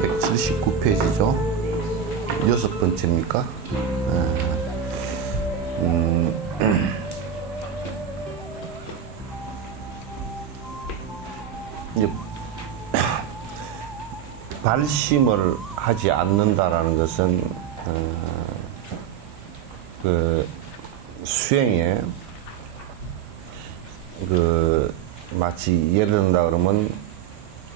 379페이지죠. 6번째입니까? 이제 발심을 하지 않는다라는 것은 그 수행에 그 마치 예를 든다 그러면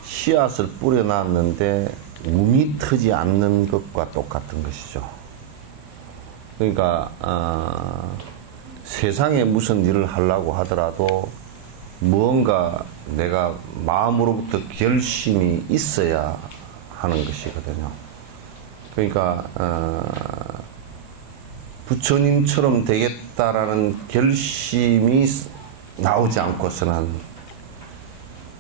씨앗을 뿌려놨는데 움이 트지 않는 것과 똑같은 것이죠. 그러니까 세상에 무슨 일을 하려고 하더라도 뭔가 내가 마음으로부터 결심이 있어야 하는 것이거든요. 그러니까 부처님처럼 되겠다라는 결심이 나오지 않고서는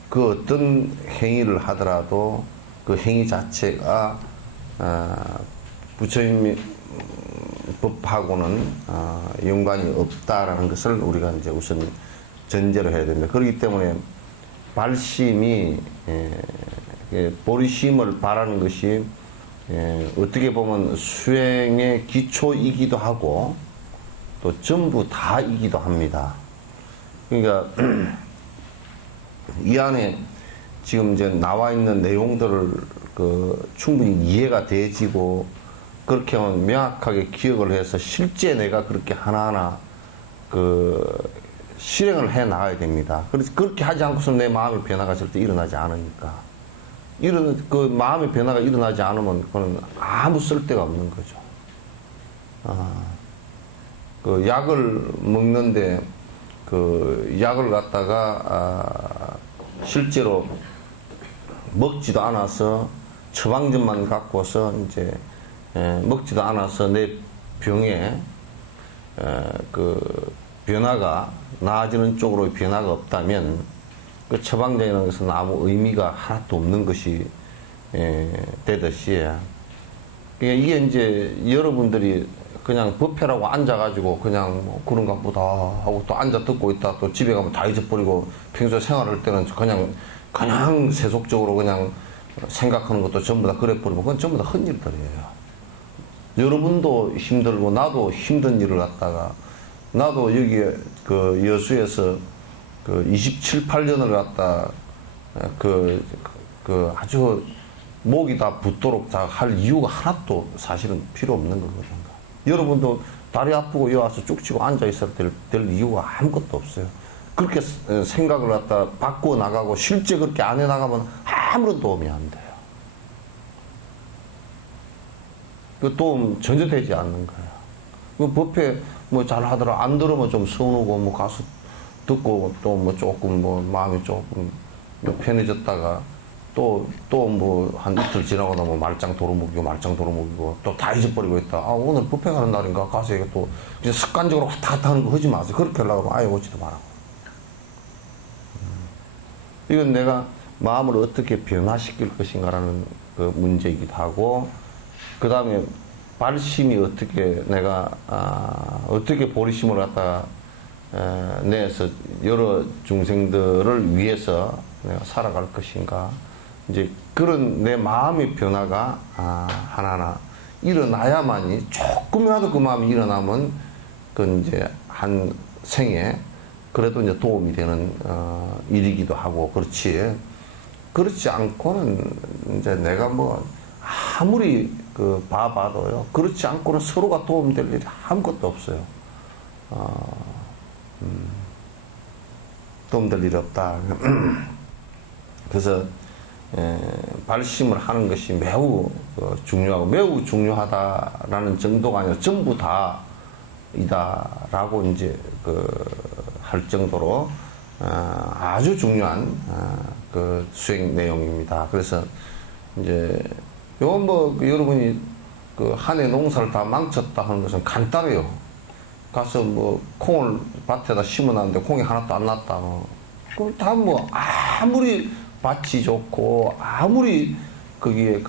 그 어떤 행위를 하더라도 그 행위 자체가 부처님 법하고는 연관이 없다라는 것을 우리가 이제 우선 전제로 해야 됩니다. 그렇기 때문에 발심이 보리심을 바라는 것이 어떻게 보면 수행의 기초이기도 하고 또 전부 다이기도 합니다. 그러니까 이 안에 지금 이제 나와 있는 내용들을 충분히 이해가 되지고 그렇게 하면 명확하게 기억을 해서 실제 내가 그렇게 하나하나 실행을 해 나가야 됩니다. 그래서 그렇게 하지 않고서는 내 마음의 변화가 절대 일어나지 않으니까. 그 마음의 변화가 일어나지 않으면 그거는 아무 쓸데가 없는 거죠. 그 약을 먹는데 그 약을 갖다가 실제로 먹지도 않아서 처방전만 갖고서 이제 먹지도 않아서 내 병에 그 변화가 나아지는 쪽으로 변화가 없다면 그 처방전이라는 것은 아무 의미가 하나도 없는 것이 되듯이 그러니까 이게 이제 여러분들이 그냥 법회라고 앉아가지고 그냥 뭐 그런가 보다 하고 또 앉아 듣고 있다 또 집에 가면 다 잊어버리고 평소 생활할 때는 그냥 세속적으로 그냥 생각하는 것도 전부 다 그래버리고 그건 전부 다 헛일들이에요. 여러분도 힘들고 나도 힘든 일을 갖다가 나도 여기 그 여수에서 그 27, 8년을 갖다 아주 목이 다 붓도록 다 할 이유가 하나도 사실은 필요 없는 거거든요. 여러분도 다리 아프고 여기 와서 쭉 치고 앉아 있어야 될 이유가 아무것도 없어요. 그렇게 생각을 갖다 바꾸어 나가고 실제 그렇게 안 해 나가면 아무런 도움이 안 돼요. 그 도움 전혀 되지 않는 거예요. 그 법회 뭐 잘 하더라 안 들으면 좀 서운하고 뭐 가서 듣고 또 뭐 조금 뭐 마음이 조금 편해졌다가 또 뭐 한 이틀 지나고 나면 말짱 도루묵이고 또 다 잊어버리고 있다. 아 오늘 법회 가는 날인가 가서 이게 또 이제 습관적으로 왔다 갔다 하는 거 하지 마세요. 그렇게 하려고 하면 아예 오지도 말라고. 이건 내가 마음을 어떻게 변화시킬 것인가라는 그 문제이기도 하고 그 다음에 발심이 어떻게 내가 어떻게 보리심을 갖다가 내서 여러 중생들을 위해서 내가 살아갈 것인가 이제 그런 내 마음의 변화가 하나하나 일어나야만이 조금이라도 그 마음이 일어나면 그건 이제 한 생에 그래도 이제 도움이 되는 일이기도 하고 그렇지 않고는 이제 내가 뭐 아무리 봐봐도요 그렇지 않고는 서로가 도움될 일이 아무것도 없어요. 도움될 일이 없다. 그래서 발심을 하는 것이 매우 중요하고 매우 중요하다라는 정도가 아니라 전부 다이다라고 이제 할 정도로 아주 중요한 그 수행 내용입니다. 그래서 이제 요건 뭐 여러분이 한 해 농사를 다 망쳤다 하는 것은 간단해요. 가서 뭐 콩을 밭에다 심어놨는데 콩이 하나도 안 났다. 그럼 다 뭐 아무리 밭이 좋고 아무리 거기에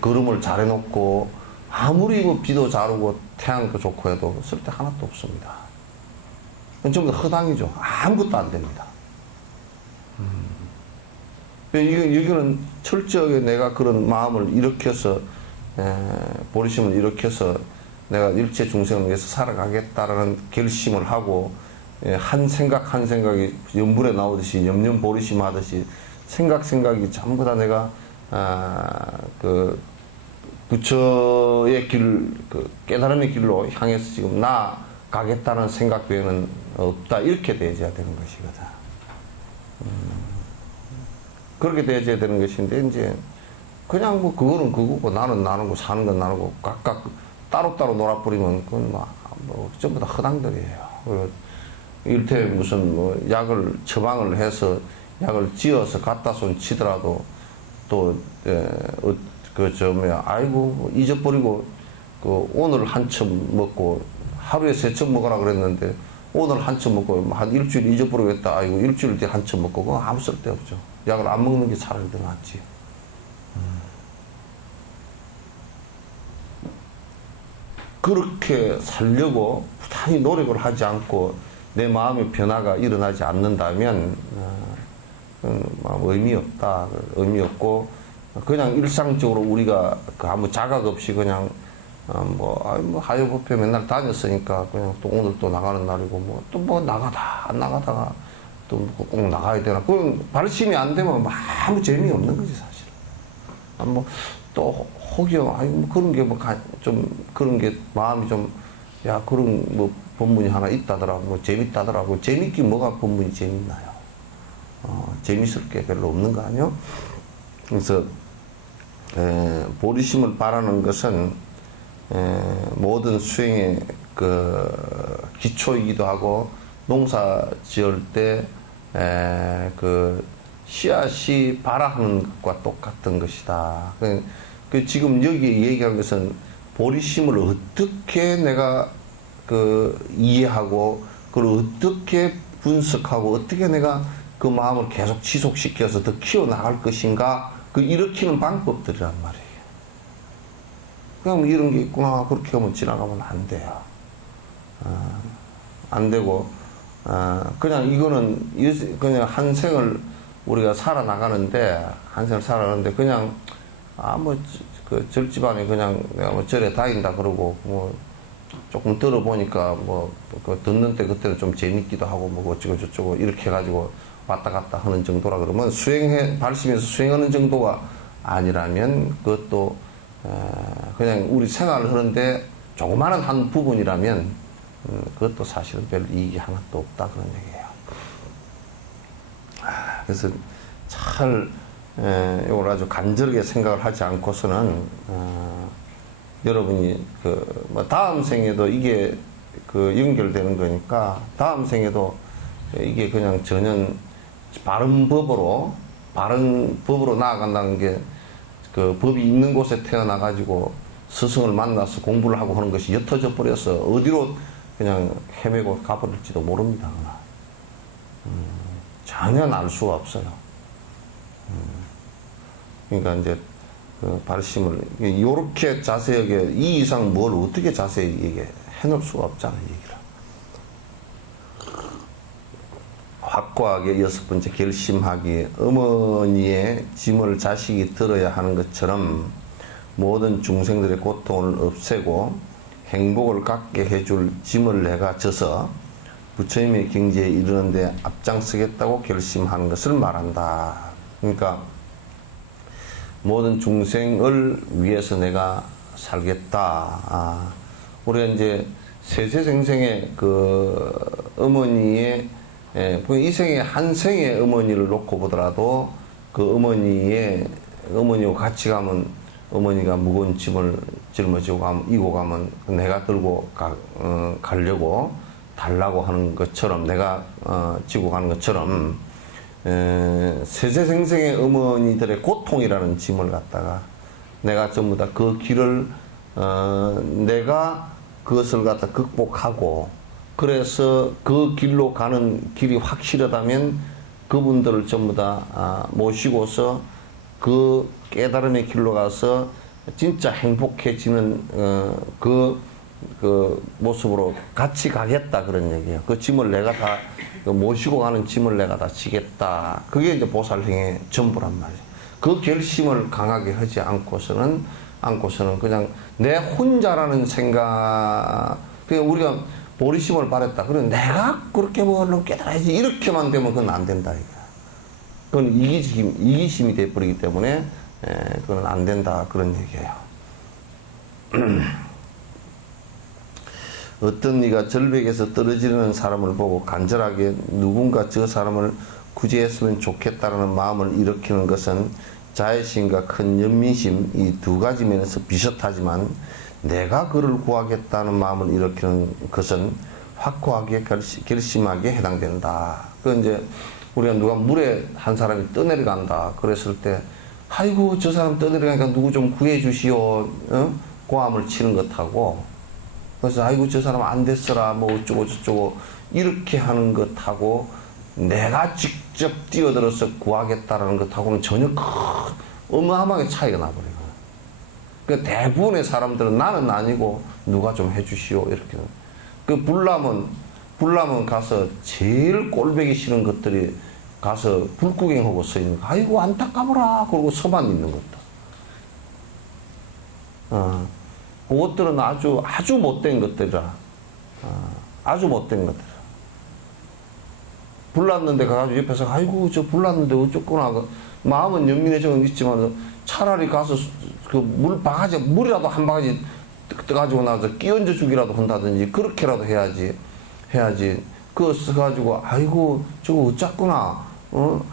거름을 잘 해놓고 아무리 뭐 비도 잘 오고 태양도 좋고 해도 쓸데 하나도 없습니다. 전부 다 허당이죠. 아무것도 안 됩니다. 여기는 철저하게 내가 그런 마음을 일으켜서 보리심을 일으켜서 내가 일체 중생을 위해서 살아가겠다라는 결심을 하고 한 생각 한 생각이 연불에 나오듯이 염려보리심 하듯이 생각이 전부 다 내가 그 부처의 길, 그 깨달음의 길로 향해서 지금 나가겠다는 생각 외에는 없다 이렇게 되어야 되는 것이거든. 그렇게 되어야 되는 것인데 이제 그냥 뭐 그거는 그거고 나는 나누고 사는 건 나누고 각각 따로따로 놀아버리면 그건 뭐 전부 다 허당들이에요. 일테 무슨 뭐 약을 처방을 해서 약을 지어서 갖다 손 치더라도 또 아이고 잊어버리고 그 오늘 한 첩 먹고 하루에 3첩 먹으라 그랬는데 오늘 한 첩 먹고 한 일주일 잊어버리겠다. 아이고 일주일 뒤에 한 첩 먹고 그거 아무 쓸데없죠. 약을 안 먹는 게 차라리 더 낫지. 그렇게 살려고 부단히 노력을 하지 않고 내 마음의 변화가 일어나지 않는다면 의미 없다. 의미 없고 그냥 일상적으로 우리가 아무 자각 없이 그냥 하여법회 맨날 다녔으니까 그냥 또 오늘 또 나가는 날이고 또 나가다 안 나가다가 또 꼭 나가야 되나 그건 발심이 안 되면 아무 재미없는 거지 사실. 또 혹여 그런 게 좀 그런 게 마음이 좀 그런 법문이 하나 있다더라 재밌다더라 재밌긴 뭐가 법문이 재밌나요? 재밌을 게 별로 없는 거 아니요? 그래서 보리심을 바라는 것은 모든 수행의 그 기초이기도 하고 농사 지을 때 그 씨앗이 발아하는 것과 똑같은 것이다. 그 지금 여기 얘기한 것은 보리심을 어떻게 내가 이해하고 그걸 어떻게 분석하고 어떻게 내가 그 마음을 계속 지속시켜서 더 키워나갈 것인가 그 일으키는 방법들이란 말이에요. 그냥 이런 게 있구나 그렇게 하면 지나가면 안 돼요. 안 되고 그냥 이거는 그냥 한 생을 우리가 살아나가는데 한 생을 살아가는데 그냥 그 절집안에 그냥 내가 절에 다닌다 그러고 조금 들어보니까 그 듣는 때 그때는 좀 재밌기도 하고 어쩌고 저쩌고 이렇게 해가지고 왔다 갔다 하는 정도라 그러면 발심해서 수행하는 정도가 아니라면 그것도 그냥 우리 생활을 하는데 조그마한 한 부분이라면 그것도 사실은 별 이익이 하나도 없다 그런 얘기예요. 그래서 잘 이걸 아주 간절하게 생각을 하지 않고서는 여러분이 다음 생에도 이게 연결되는 거니까 다음 생에도 이게 그냥 전혀 바른 법으로 나아간다는 게 그 법이 있는 곳에 태어나 가지고 스승을 만나서 공부를 하고 하는 것이 옅어져 버려서 어디로 그냥 헤매고 가버릴지도 모릅니다. 전혀 알 수가 없어요. 그러니까 이제 그 발심을 이렇게 자세하게 이 이상 뭘 어떻게 자세히 얘기해 놓을 수가 없잖아요. 얘기를. 확고하게 6번째 결심하기. 어머니의 짐을 자식이 들어야 하는 것처럼 모든 중생들의 고통을 없애고 행복을 갖게 해줄 짐을 내가 져서 부처님의 경지에 이르는데 앞장서겠다고 결심하는 것을 말한다. 그러니까 모든 중생을 위해서 내가 살겠다. 우리가 이제 세세생생의 그 어머니의 이 생에 한 생의 어머니를 놓고 보더라도 그 어머니와 같이 가면 어머니가 무거운 짐을 짊어지고 이고 가면 내가 들고 가려고 달라고 하는 것처럼 내가 지고 가는 것처럼 세세생생의 어머니들의 고통이라는 짐을 갖다가 내가 전부 다 그 길을 내가 그것을 갖다 극복하고 그래서 그 길로 가는 길이 확실하다면 그분들을 전부 다 모시고서 그 깨달음의 길로 가서 진짜 행복해지는 그 모습으로 같이 가겠다 그런 얘기예요. 그 짐을 내가 다 그 모시고 가는 짐을 내가 다 지겠다. 그게 이제 보살행의 전부란 말이에요. 그 결심을 강하게 하지 않고서는 그냥 내 혼자라는 생각, 그냥 우리가 보리심을 바랬다. 그럼 내가 그렇게 뭐 얼른 깨달아야지. 이렇게만 되면 그건 안 된다. 그건 이기심이 돼버리기 때문에, 그건 안 된다. 그런 얘기예요. 어떤 이가 절벽에서 떨어지는 사람을 보고 간절하게 누군가 저 사람을 구제했으면 좋겠다는 마음을 일으키는 것은 자애심과 큰 연민심, 이 두 가지 면에서 비슷하지만 내가 그를 구하겠다는 마음을 일으키는 것은 확고하게 결심하게 해당된다. 그 이제 우리가 누가 물에 한 사람이 떠내려간다 그랬을 때 아이고 저 사람 떠내려가니까 누구 좀 구해 주시오. 고함을 치는 것하고, 그래서 아이고 저 사람 안 됐어라 뭐 어쩌고 저쩌고 이렇게 하는 것하고 내가 직접 뛰어들어서 구하겠다라는 것하고는 전혀 어마어마하게 차이가 나버려요. 그러니까 대부분의 사람들은 나는 아니고 누가 좀 해주시오 이렇게. 그 불나면 가서 제일 꼴보기 싫은 것들이 가서 불구경하고 서 있는 거. 아이고 안타까워라 그러고 서만 있는 것도. 그것들은 아주 못된 것들이라. 아주 못된 것들. 불났는데 가가지고 옆에서 아이고 저 불났는데 어쩌구나. 마음은 연민해져는 있지만 차라리 가서 그 물이라도 한 바가지 떠가지고 나서 끼얹어 주기라도 한다든지 그렇게라도 해야지. 그거 써가지고 아이고 저거 어쩌구나.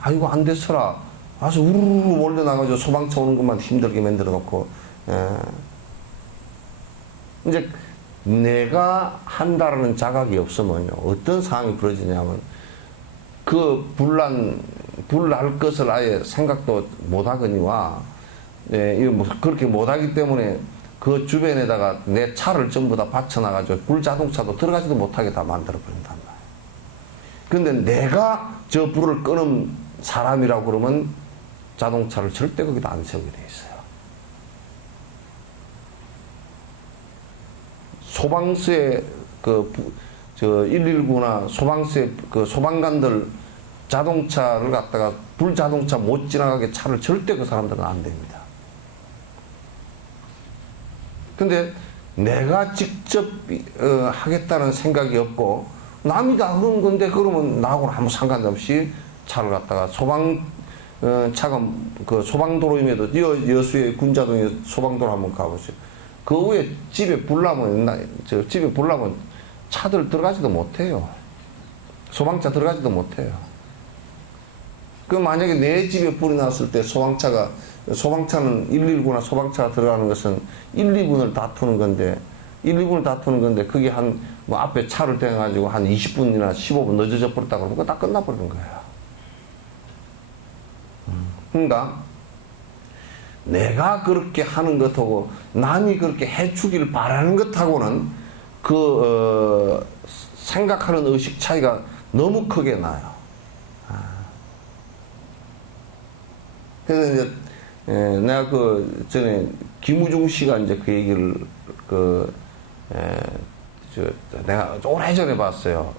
아이고 안 됐어라. 와서 우르르 몰려나가지고 소방차 오는 것만 힘들게 만들어 놓고. 이제 내가 한다라는 자각이 없으면요 어떤 상황이 벌어지냐면 그 불날 것을 아예 생각도 못하거니와 이거 뭐 그렇게 못하기 때문에 그 주변에다가 내 차를 전부 다 받쳐놔가지고 불자동차도 들어가지도 못하게 다 만들어버린단 말이에요. 근데 내가 저 불을 끄는 사람이라고 그러면 자동차를 절대 거기다 안 세우게 돼 있어요. 소방서에 119나 소방서에 그 소방관들 자동차를 갖다가 불자동차 못 지나가게 차를 절대 그 사람들은 안 됩니다. 근데 내가 직접 하겠다는 생각이 없고 남이 다 그런 건데 그러면 나하고는 아무 상관없이 차를 갖다가 차가 그 소방도로임에도 여수의 군자동에 소방도로 한번 가보세요. 그 후에 집에 불나면 차들 들어가지도 못해요. 소방차 들어가지도 못해요. 그 만약에 내 집에 불이 났을 때 소방차는 119나 소방차가 들어가는 것은 1, 2분을 다투는 건데 그게 뭐 앞에 차를 대가지고 한 20분이나 15분 늦어져 버렸다 그러면 그거 다 끝나버리는 거예요. 그러니까 내가 그렇게 하는 것하고 남이 그렇게 해주길 바라는 것하고는 생각하는 의식 차이가 너무 크게 나요. 그래서 이제 내가 전에 김우중 씨가 이제 그 얘기를 내가 오래전에 봤어요.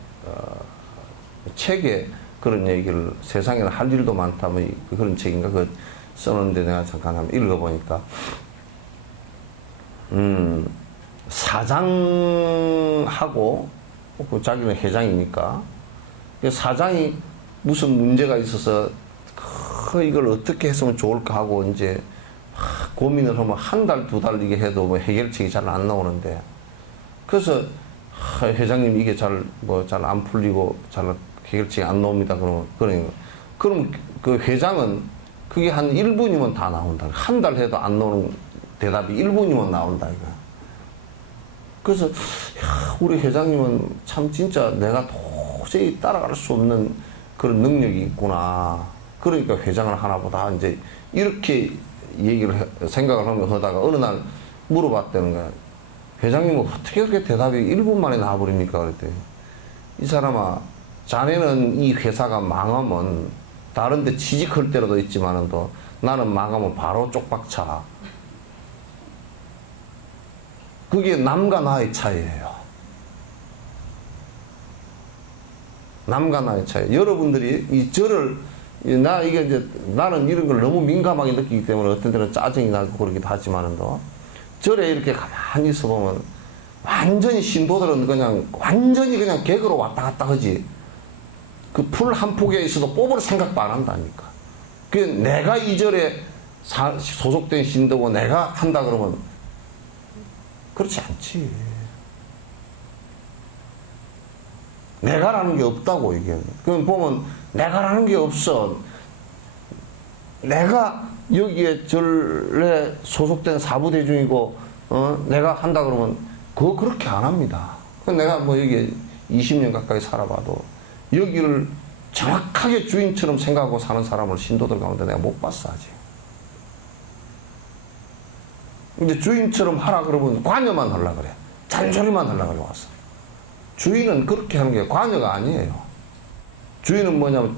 책에 그런 얘기를 세상에는 할 일도 많다 뭐 그런 책인가 그 썼는데 내가 잠깐 한번 읽어보니까 사장하고 자기는 회장이니까 사장이 무슨 문제가 있어서 이걸 어떻게 했으면 좋을까 하고 이제 고민을 하면 한 달, 두 달 이게 해도 뭐 해결책이 잘 안 나오는데 그래서 회장님 이게 잘 안 풀리고 잘 해결책이 안 나옵니다. 그럼 그 회장은 그게 한 1분이면 다 나온다. 한 달 해도 안 나오는 대답이 1분이면 나온다. 이거. 그래서 우리 회장님은 참 진짜 내가 도저히 따라갈 수 없는 그런 능력이 있구나. 그러니까 회장을 하나보다 이제 이렇게 생각을 하다가 어느 날 물어봤다는 거야. 회장님은 어떻게 그렇게 대답이 1분 만에 나와버립니까? 그랬더니 이 사람아, 자네는 이 회사가 망하면 다른 데 취직할 때라도 있지만은 나는 망하면 바로 쪽박차. 그게 남과 나의 차이예요. 남과 나의 차이. 여러분들이 이 저를, 이게 이제, 나는 이런 걸 너무 민감하게 느끼기 때문에 어떤 때는 짜증이 나고 그러기도 하지만은도, 절에 이렇게 가만히 있어 보면, 완전히 신도들은 그냥, 완전히 그냥 객으로 왔다 갔다 하지. 그 풀 한 폭에 있어도 뽑을 생각도 안 한다니까. 그 내가 이 절에 소속된 신도고 내가 한다 그러면, 그렇지 않지. 내가라는 게 없다고, 이게. 그럼 보면, 내가라는 게 없어. 내가 여기에 절에 소속된 사부대중이고, 내가 한다 그러면, 그거 그렇게 안 합니다. 내가 뭐 여기 20년 가까이 살아봐도, 여기를 정확하게 주인처럼 생각하고 사는 사람을 신도들 가운데 내가 못 봤어, 아직. 근데 주인처럼 하라 그러면 관여만 하려 그래. 잔소리만 하려 그래, 와서. 주인은 그렇게 하는 게 관여가 아니에요. 주인은 뭐냐면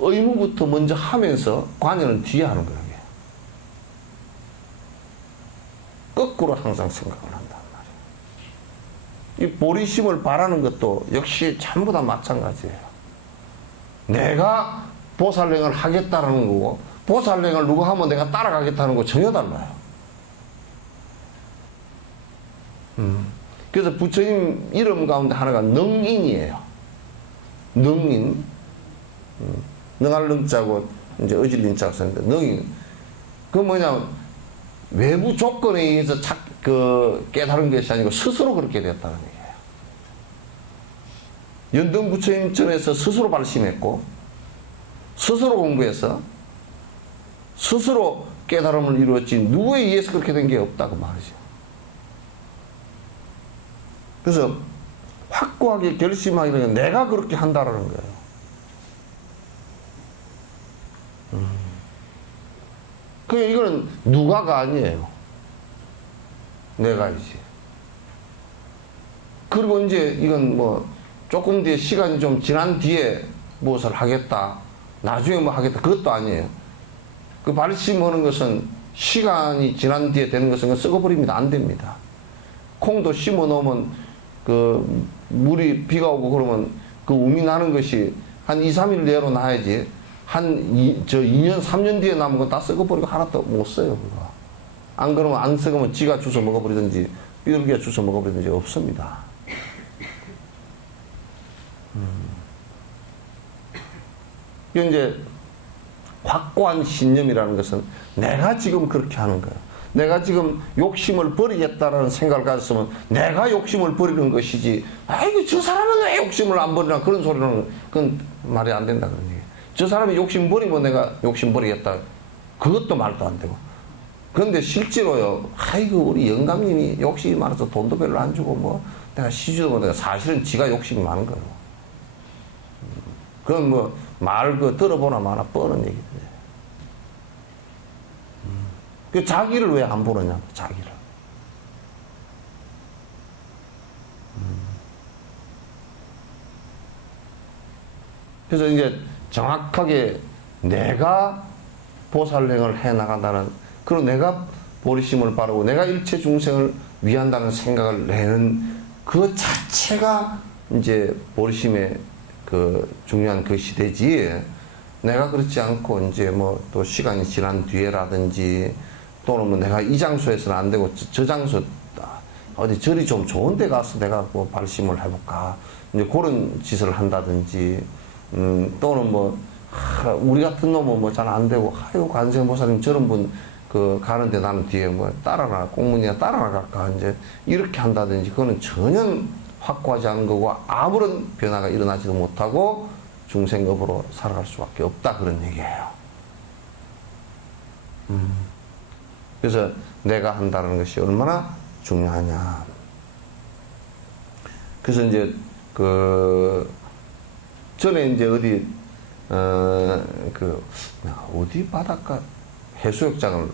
의무부터 먼저 하면서 관여는 뒤에 하는 거예요. 거꾸로 항상 생각을 한단 말이에요. 이 보리심을 바라는 것도 역시 전부 다 마찬가지예요. 내가 보살행을 하겠다라는 거고, 보살행을 누가 하면 내가 따라가겠다는 거 전혀 달라요. 그래서 부처님 이름 가운데 하나가 능인이에요. 능인. 능할 능자고, 이제 어질린자가 썼는데, 능인. 그 뭐냐면, 외부 조건에 의해서 깨달은 것이 아니고 스스로 그렇게 되었다는 얘기예요. 연등 부처님 전에서 스스로 발심했고, 스스로 공부해서, 스스로 깨달음을 이루었지, 누구에 의해서 그렇게 된 게 없다고 말이죠. 그래서 확고하게 결심하기는 내가 그렇게 한다라는 거예요. 이거는 누가가 아니에요. 내가이지. 그리고 이제 이건 뭐 조금 뒤에 시간이 좀 지난 뒤에 무엇을 하겠다, 나중에 뭐 하겠다, 그것도 아니에요. 그 발심하는 것은 시간이 지난 뒤에 되는 것은 썩어버립니다. 안 됩니다. 콩도 심어 놓으면 그 물이 비가 오고 그러면 그 um이 나는 것이 한 2, 3일 내로 나야지, 2년, 3년 뒤에 남은 건 다 썩어버리고 하나도 못 써요, 그거. 안 그러면 안 썩으면 지가 주워 먹어버리든지, 삐뚤기가 주워 먹어버리든지 없습니다. 이게 이제 확고한 신념이라는 것은 내가 지금 그렇게 하는 거예요. 내가 지금 욕심을 버리겠다라는 생각을 가졌으면 내가 욕심을 버리는 것이지, 아이고, 저 사람은 왜 욕심을 안 버리나, 그런 소리는, 그건 말이 안 된다, 그런 얘기예요. 저 사람이 욕심 버리면 내가 욕심 버리겠다, 그것도 말도 안 되고. 그런데 실제로요, 아이고, 우리 영감님이 욕심이 많아서 돈도 별로 안 주고, 뭐, 내가 시주도 못, 내가 사실은 지가 욕심이 많은 거예요. 그건 뭐, 말 들어보나 마나 뻔한 얘기죠. 그 자기를 왜 안 보느냐, 자기를. 그래서 이제 정확하게 내가 보살행을 해 나간다는, 그리고 내가 보리심을 바르고 내가 일체 중생을 위한다는 생각을 내는 그 자체가 이제 보리심의 그 중요한 것이 되지, 내가 그렇지 않고 이제 뭐 또 시간이 지난 뒤에라든지, 또는 뭐 내가 이 장소에서는 안 되고 저 장소 어디 절이 좀 좋은 데 가서 내가 뭐 발심을 해볼까, 이제 그런 짓을 한다든지, 또는 뭐 우리 같은 놈은 뭐 잘 안 되고, 아유, 관세음보살님 저런 분 가는데 나는 뒤에 뭐 따라나, 공문이나 따라나 갈까, 이제 이렇게 한다든지, 그거는 전혀 확고하지 않은 거고 아무런 변화가 일어나지도 못하고 중생업으로 살아갈 수밖에 없다, 그런 얘기예요. 그래서 내가 한다는 것이 얼마나 중요하냐. 그래서 이제 전에 이제 어디 바닷가 해수욕장을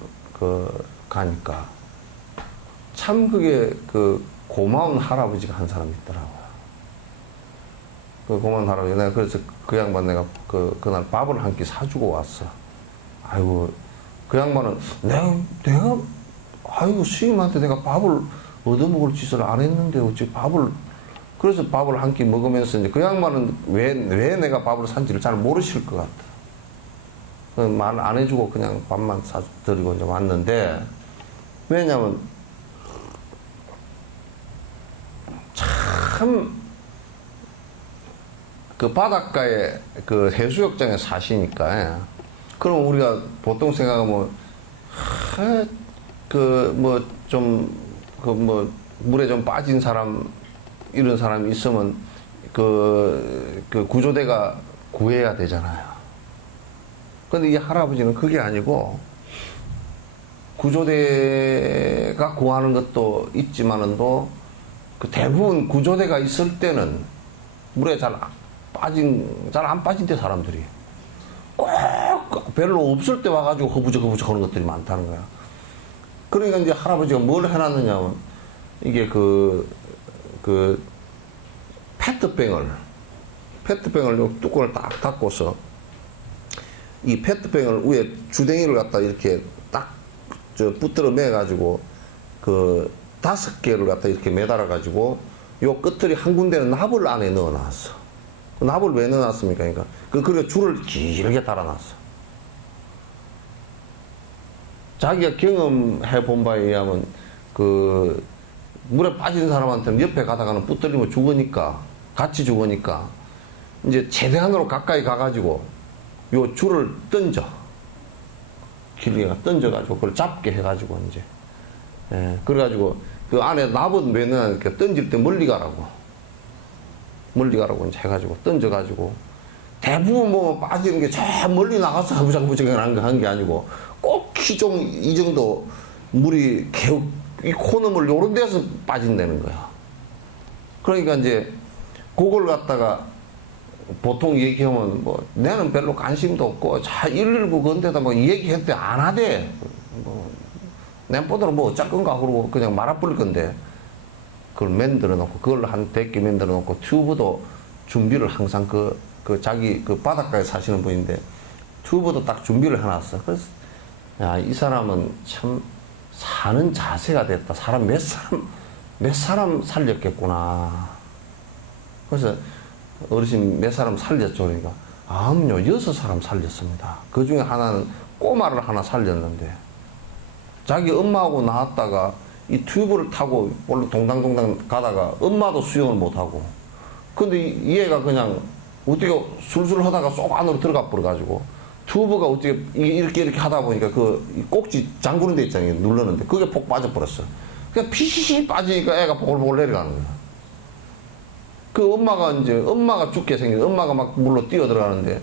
가니까 참 그게 고마운 할아버지가 한 사람이 있더라고요. 그 고마운 할아버지, 내가 그래서 그 양반 내가 그날 밥을 한 끼 사주고 왔어. 아이고, 그 양반은 내가 아이고, 스님한테 내가 밥을 얻어먹을 짓을 안 했는데 어찌 밥을 그래서 밥을 한 끼 먹으면서 이제 그 양반은 왜 내가 밥을 산지를 잘 모르실 것 같아. 말 안 해주고 그냥 밥만 사드리고 이제 왔는데, 왜냐면 참 그 바닷가에 그 해수욕장에 사시니까, 그럼 우리가 보통 생각하면 그 뭐 좀 그 뭐 물에 좀 빠진 사람 이런 사람이 있으면 그 구조대가 구해야 되잖아요. 근데 이 할아버지는 그게 아니고, 구조대가 구하는 것도 있지만은도 그 대부분 구조대가 있을 때는 물에 잘 안 빠진대, 사람들이. 꼭 별로 없을 때 와가지고 허부적허부적 하는 것들이 많다는 거야. 그러니까 이제 할아버지가 뭘 해놨느냐면, 이게 페트병을 뚜껑을 딱 닫고서, 이 페트병을 위에 주댕이를 갖다 이렇게 딱 붙들어 매가지고, 5개를 갖다 이렇게 매달아가지고, 요 끝들이 한 군데는 납을 안에 넣어놨어. 그 납을 왜 넣어놨습니까? 그러니까, 그리고 줄을 길게 달아놨어. 자기가 경험해 본 바에 의하면, 물에 빠진 사람한테는 옆에 가다가는 붙들리면 죽으니까, 같이 죽으니까, 이제 최대한으로 가까이 가가지고, 요 줄을 던져. 길게 던져가지고, 그걸 잡게 해가지고, 이제. 예, 그래가지고, 그 안에 납은 왜 넣냐, 이렇게 던질 때 멀리 가라고 이제 해가지고, 던져가지고, 대부분 뭐 빠지는 게 저 멀리 나가서 허부작허부작 한 게 아니고, 꼭 이 정도 물이 이 코너물 요런 데서 빠진다는 거야. 그러니까 이제, 그걸 갖다가, 보통 얘기하면 뭐, 내는 별로 관심도 없고, 119 건데다 뭐 얘기했대, 안 하대. 낸보다는 뭐 어쩔 건가 그러고 그냥 말아버릴 건데, 그걸 만들어 놓고, 그걸 한 100개 만들어 놓고, 튜브도 준비를 항상 자기 바닷가에 사시는 분인데, 튜브도 딱 준비를 해놨어. 그래서, 야, 이 사람은 참 사는 자세가 됐다. 몇 사람 살렸겠구나. 그래서 어르신 몇 사람 살렸죠? 그러니까, 암요, 6사람 살렸습니다. 그 중에 하나는 꼬마를 하나 살렸는데, 자기 엄마하고 나왔다가 이 튜브를 타고 원래 동당동당 가다가 엄마도 수영을 못하고, 근데 이 애가 그냥 어떻게 술술 하다가 쏙 안으로 들어가 버려가지고, 튜브가 어떻게 이렇게 하다 보니까 그 꼭지 잠그는 데 있잖아요. 눌렀는데 그게 폭 빠져버렸어. 그냥 피시시 빠지니까 애가 보글보글 내려가는 거야. 그 엄마가 죽게 생긴, 엄마가 막 물로 뛰어 들어가는데,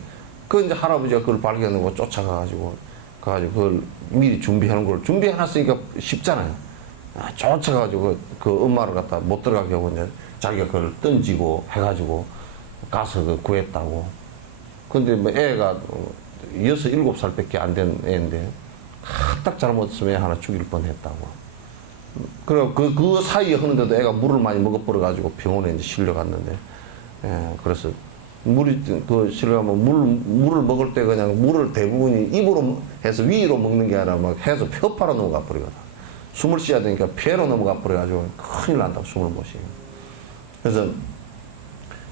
이제 할아버지가 그걸 발견하고 쫓아가가지고, 그걸 미리 준비해놨으니까 쉽잖아요. 쫓아가지고 그 엄마를 갖다 못 들어가게 하고, 이제 자기가 그걸 던지고 해가지고 가서 구했다고. 근데 뭐 애가 6, 7살밖에 안 된 애인데, 딱 잘못했으면 애 하나 죽일 뻔 했다고. 그리고 그 사이에 하는데도 애가 물을 많이 먹어버려가지고 병원에 이제 실려갔는데, 예, 그래서 실려가면 물을 먹을 때 그냥 물을 대부분이 입으로 해서 위로 먹는 게 아니라 막 해서 폐파로 넘어가 버리거든. 숨을 쉬어야 되니까 폐로 넘어가 버려가지고 큰일 난다고, 숨을 못 쉬고. 그래서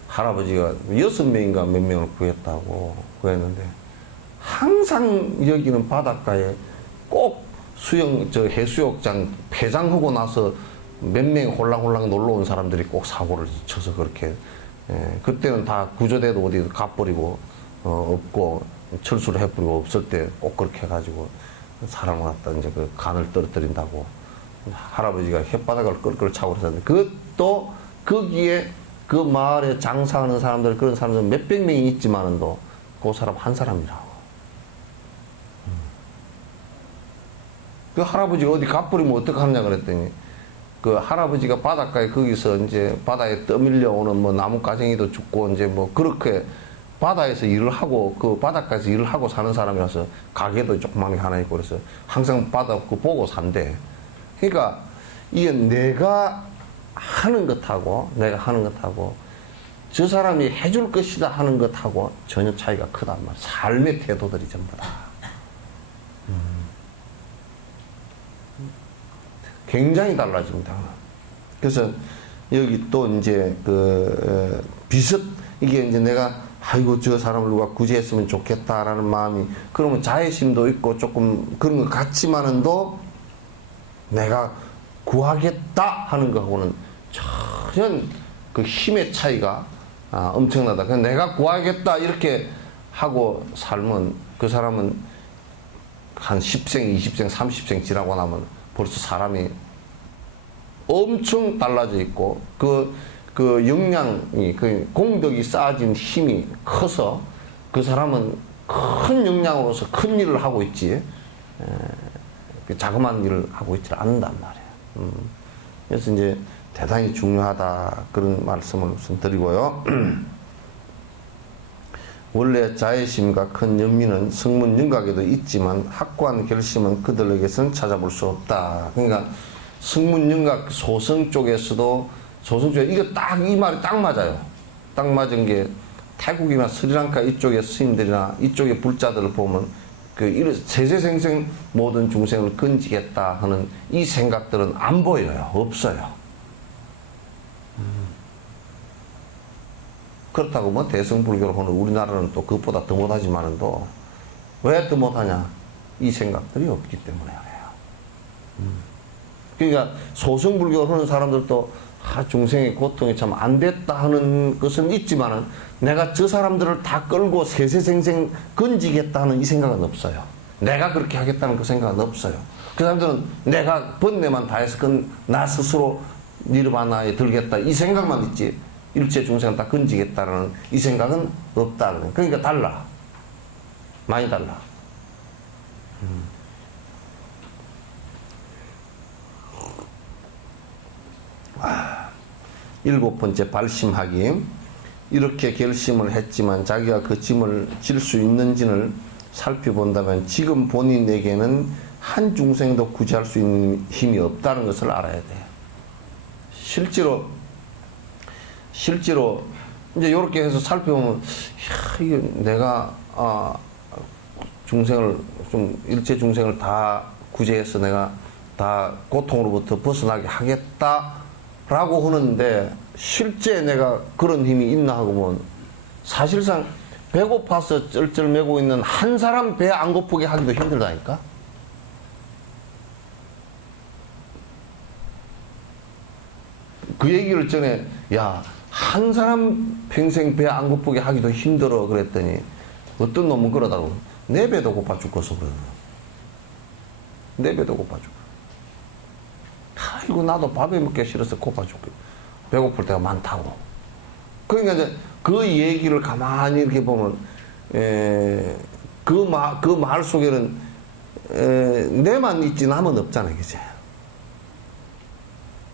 할아버지가 6명인가 몇 명을 구했는데, 항상 여기는 바닷가에 꼭 해수욕장 폐장하고 나서 몇 명 홀랑홀랑 놀러 온 사람들이 꼭 사고를 쳐서 그렇게, 예, 그때는 다 구조대도 어디 가버리고, 없고, 철수를 해버리고 없을 때 꼭 그렇게 해가지고 사람을 갖다 이제 그 간을 떨어뜨린다고 할아버지가 혓바닥을 끌끌 차고 그랬었는데, 그것도 거기에 그 마을에 장사하는 사람들, 그런 사람들 몇백 명이 있지만은도 그 사람 한 사람이라고. 그 할아버지가 어디 가버리면 어떡하느냐 그랬더니, 그 할아버지가 바닷가에 거기서 이제 바다에 떠밀려 오는 뭐 나뭇가쟁이도 죽고 이제 뭐 그렇게 바다에서 일을 하고, 그 바닷가에서 일을 하고 사는 사람이라서 가게도 조그맣게 하나 있고 그래서 항상 바다 그 보고 산대. 그러니까 이게 내가 하는 것하고 저 사람이 해줄 것이다 하는 것하고 전혀 차이가 크단 말이야. 삶의 태도들이 전부 다. 굉장히 달라집니다. 그래서 여기 또 이제 비슷, 이게 이제 내가 아이고 저 사람을 누가 구제했으면 좋겠다라는 마음이, 그러면 자애심도 있고 조금 그런 것 같지만은도 내가 구하겠다 하는 거하고는 전혀 그 힘의 차이가 엄청나다. 그냥 내가 구하겠다 이렇게 하고 살면 그 사람은 한 10생, 20생, 30생 지나고 나면 벌써 사람이 엄청 달라져 있고 그 역량이, 그 공덕이 쌓아진 힘이 커서 그 사람은 큰 역량으로서 큰 일을 하고 있지, 자그마한 일을 하고 있지 않는단 말이에요. 그래서 이제 대단히 중요하다, 그런 말씀을 우선 드리고요. 원래 자애심과 큰 연민은 성문 윤곽에도 있지만 확고한 결심은 그들에게서는 찾아볼 수 없다. 그러니까 성문 윤곽 소성 쪽에서도, 소성 쪽에 이거 딱, 이 말이 딱 맞아요. 딱 맞은 게 태국이나 스리랑카 이쪽의 스님들이나 이쪽의 불자들을 보면 세세생생 모든 중생을 건지겠다 하는 이 생각들은 안 보여요. 없어요. 그렇다고 뭐 대승불교를 하는 우리나라는 또 그것보다 더 못하지만은도 왜 더 못하냐? 이 생각들이 없기 때문에 그래요. 그러니까 소승불교를 하는 사람들도 중생의 고통이 참 안 됐다 하는 것은 있지만은 내가 저 사람들을 다 끌고 세세생생 건지겠다 하는 이 생각은 없어요. 내가 그렇게 하겠다는 그 생각은 없어요. 그 사람들은 내가 번뇌만 다해서 나 스스로 니르바나에 들겠다 이 생각만 있지, 일체 중생을 다 건지겠다는 이 생각은 없다. 그러니까 달라. 많이 달라. 일곱 번째, 발심하기. 이렇게 결심을 했지만 자기가 그 짐을 질 수 있는지를 살펴본다면 지금 본인에게는 한 중생도 구제할 수 있는 힘이 없다는 것을 알아야 돼요. 실제로 이제 이렇게 해서 살펴보면, 이게 내가 중생을 좀, 일체 중생을 다 구제해서 내가 다 고통으로부터 벗어나게 하겠다라고 하는데 실제 내가 그런 힘이 있나 하고 보면 사실상 배고파서 쩔쩔매고 있는 한 사람 배 안 고프게 하기도 힘들다니까. 그 얘기를 전에, 야, 한 사람 평생 배 안 고프게 하기도 힘들어 그랬더니 어떤 놈은 그러다고, 내 배도 고파 죽겠어 그러는 거야. 내 배도 고파 죽어. 아이고 나도 밥에 먹기 싫어서 고파 죽고 배고플 때가 많다고. 그러니까 이제 그 얘기를 가만히 이렇게 보면 그 말 속에는 내만 있지 남은 없잖아요, 그치?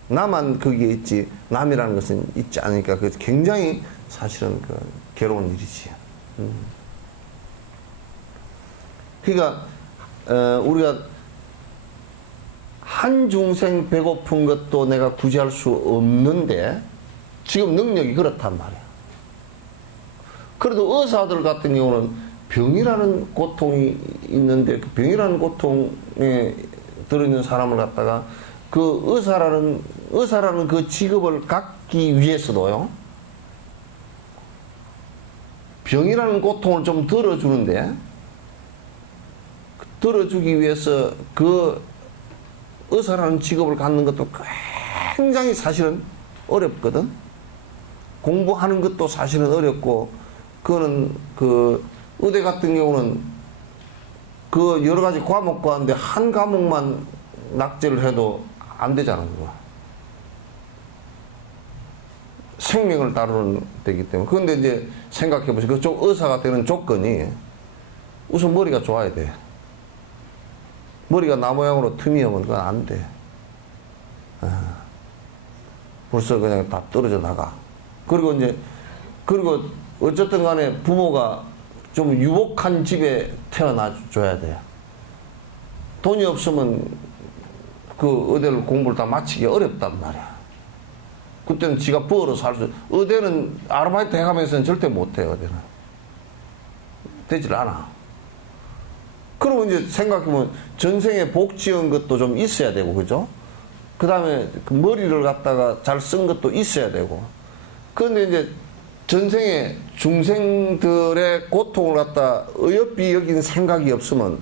나만 거기에 있지 남이라는 것은 있지 않으니까 그 굉장히 사실은 그 괴로운 일이지. 그러니까 우리가 한 중생 배고픈 것도 내가 구제할 수 없는데 지금 능력이 그렇단 말이야. 그래도 의사들 같은 경우는 병이라는 고통이 있는데 그 병이라는 고통에 들어있는 사람을 갖다가 그 의사라는 그 직업을 갖기 위해서도요, 병이라는 고통을 좀 덜어주는데, 덜어주기 위해서 그 의사라는 직업을 갖는 것도 굉장히 사실은 어렵거든. 공부하는 것도 사실은 어렵고, 그거는 그 의대 같은 경우는 그 여러 가지 과목 가운데 한 과목만 낙제를 해도 안 되잖아, 그거. 생명을 다루는 데기 때문에. 그런데 이제 생각해보세요. 그쪽 의사가 되는 조건이 우선 머리가 좋아야 돼. 머리가 나 모양으로 틈이 오면 그건 안 돼. 벌써 그냥 다 떨어져 나가. 그리고 어쨌든 간에 부모가 좀 유복한 집에 태어나줘야 돼. 돈이 없으면 그 의대를 공부를 다 마치기 어렵단 말이야. 그때는 지가 벌어서 할 수, 의대는 아르바이트 해가면서는 절대 못해, 의대는. 되질 않아. 그러고 이제 생각해보면 전생에 복 지은 것도 좀 있어야 되고, 그죠? 그 다음에 그 머리를 갖다가 잘 쓴 것도 있어야 되고. 그런데 이제 전생에 중생들의 고통을 갖다 어여삐 여기는 생각이 없으면,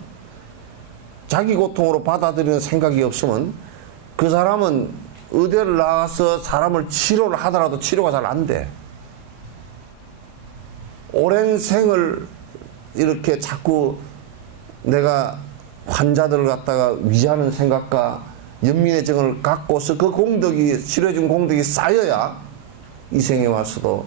자기 고통으로 받아들이는 생각이 없으면 그 사람은 의대를 나가서 사람을 치료를 하더라도 치료가 잘 안 돼. 오랜 생을 이렇게 자꾸 내가 환자들을 갖다가 위하는 생각과 연민의 정을 갖고서 그 공덕이, 치료해준 공덕이 쌓여야 이 생에 와서도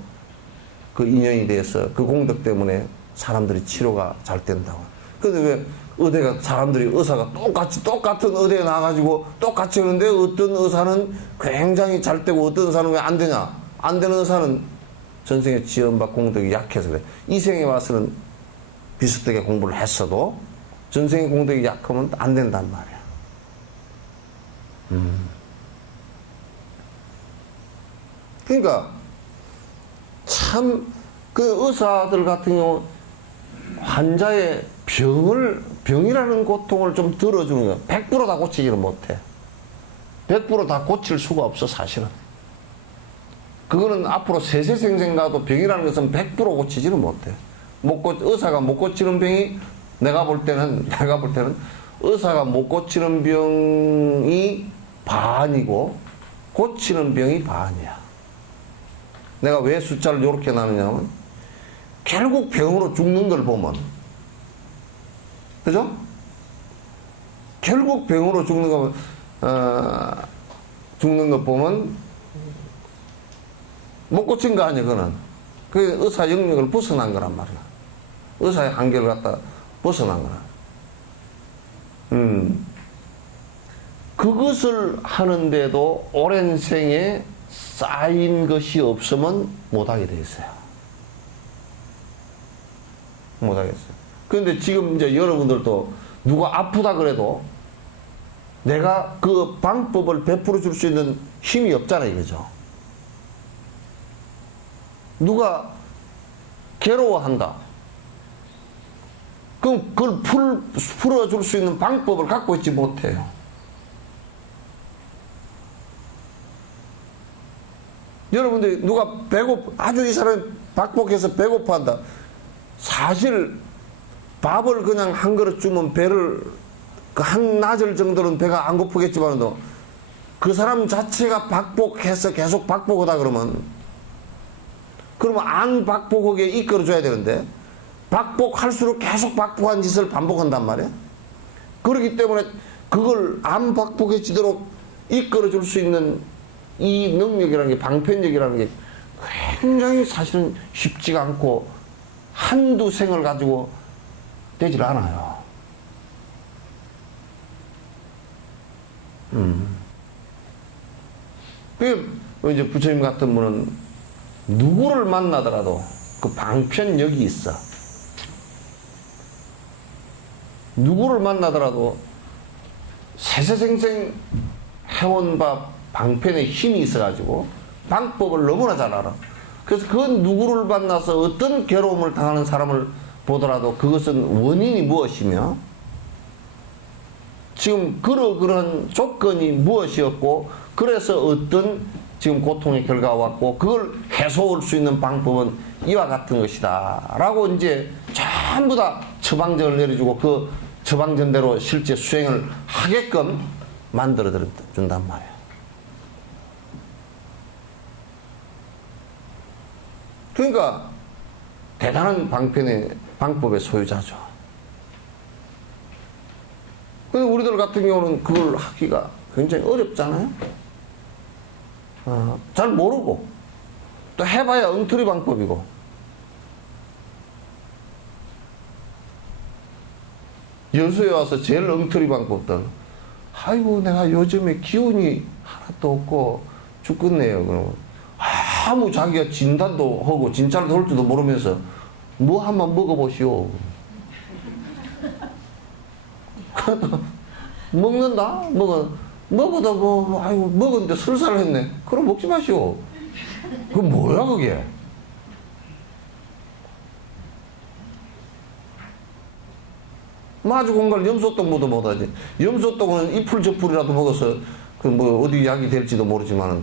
그 인연이 돼서 그 공덕 때문에 사람들이 치료가 잘 된다고. 근데 왜 의대가, 사람들이, 의사가 똑같은 의대에 나와가지고 똑같이 하는데 어떤 의사는 굉장히 잘 되고 어떤 의사는 왜 안 되냐? 안 되는 의사는 전생에 지연받 공덕이 약해서 그래. 이 생에 와서는 비슷하게 공부를 했어도 전생의 공덕이 약하면 안 된단 말이야. 그러니까 참 그 의사들 같은 경우 환자의 병이라는 고통을 좀 들어주는 거야. 100% 다 고치지는 못해. 100% 다 고칠 수가 없어, 사실은. 그거는 앞으로 세세생생 가도 병이라는 것은 100% 고치지는 못해. 의사가 못 고치는 병이, 내가 볼 때는 의사가 못 고치는 병이 반이고 고치는 병이 반이야. 내가 왜 숫자를 이렇게 나누냐면, 결국 병으로 죽는 걸 보면, 그죠? 결국 병으로 죽는 거 보면 못 고친 거 아니야, 그거는. 그 의사 영역을 벗어난 거란 말이야. 의사의 한계를 갖다 벗어난 거야. 그것을 하는데도 오랜 생에 쌓인 것이 없으면 못하게 돼 있어요. 못하겠어요. 그런데 지금 이제 여러분들도 누가 아프다 그래도 내가 그 방법을 베풀어 줄 수 있는 힘이 없잖아요, 이거죠. 누가 괴로워한다. 그럼 그걸 풀어줄 수 있는 방법을 갖고 있지 못해요. 여러분들이 누가 아주 이 사람이 박복해서 배고파한다. 사실 밥을 그냥 한 그릇 주면 배를, 한 나절 정도는 배가 안 고프겠지만도 그 사람 자체가 박복해서 계속 박복하다 그러면 안 박복하게 이끌어줘야 되는데, 박복할수록 계속 박복한 짓을 반복한단 말이야. 그렇기 때문에 그걸 안 박복해지도록 이끌어줄 수 있는 이 능력이라는 게, 방편력이라는 게 굉장히 사실은 쉽지가 않고 한두 생을 가지고 되질 않아요. 이제 부처님 같은 분은 누구를 만나더라도 그 방편력이 있어. 누구를 만나더라도 세세생생 해온 바 방편에 힘이 있어가지고 방법을 너무나 잘 알아. 그래서 그 누구를 만나서 어떤 괴로움을 당하는 사람을 보더라도 그것은 원인이 무엇이며 지금 그러한 조건이 무엇이었고 그래서 어떤 지금 고통의 결과가 왔고 그걸 해소할 수 있는 방법은 이와 같은 것이다 라고 이제 전부 다 처방전을 내려주고 그 처방전대로 실제 수행을 하게끔 만들어 준단 말이에요. 그러니까 대단한 방법의 소유자죠. 근데 우리들 같은 경우는 그걸 하기가 굉장히 어렵잖아요. 잘 모르고 또 해봐야 엉터리 방법이고. 여수에 와서 제일 엉터리 방법들. 아이고 내가 요즘에 기운이 하나도 없고 죽겠네요. 그러면 아무 자기가 진단도 하고 진찰도 할 줄도 모르면서 뭐 한번 먹어보시오. 먹는다? 먹어도 뭐 아이고 먹었는데 설사를 했네. 그럼 먹지 마시오. 그거 뭐야 그게? 마주 공갈 염소똥보다 못하지. 염소똥은 이풀저풀이라도 먹어서 그 뭐 어디 약이 될지도 모르지만은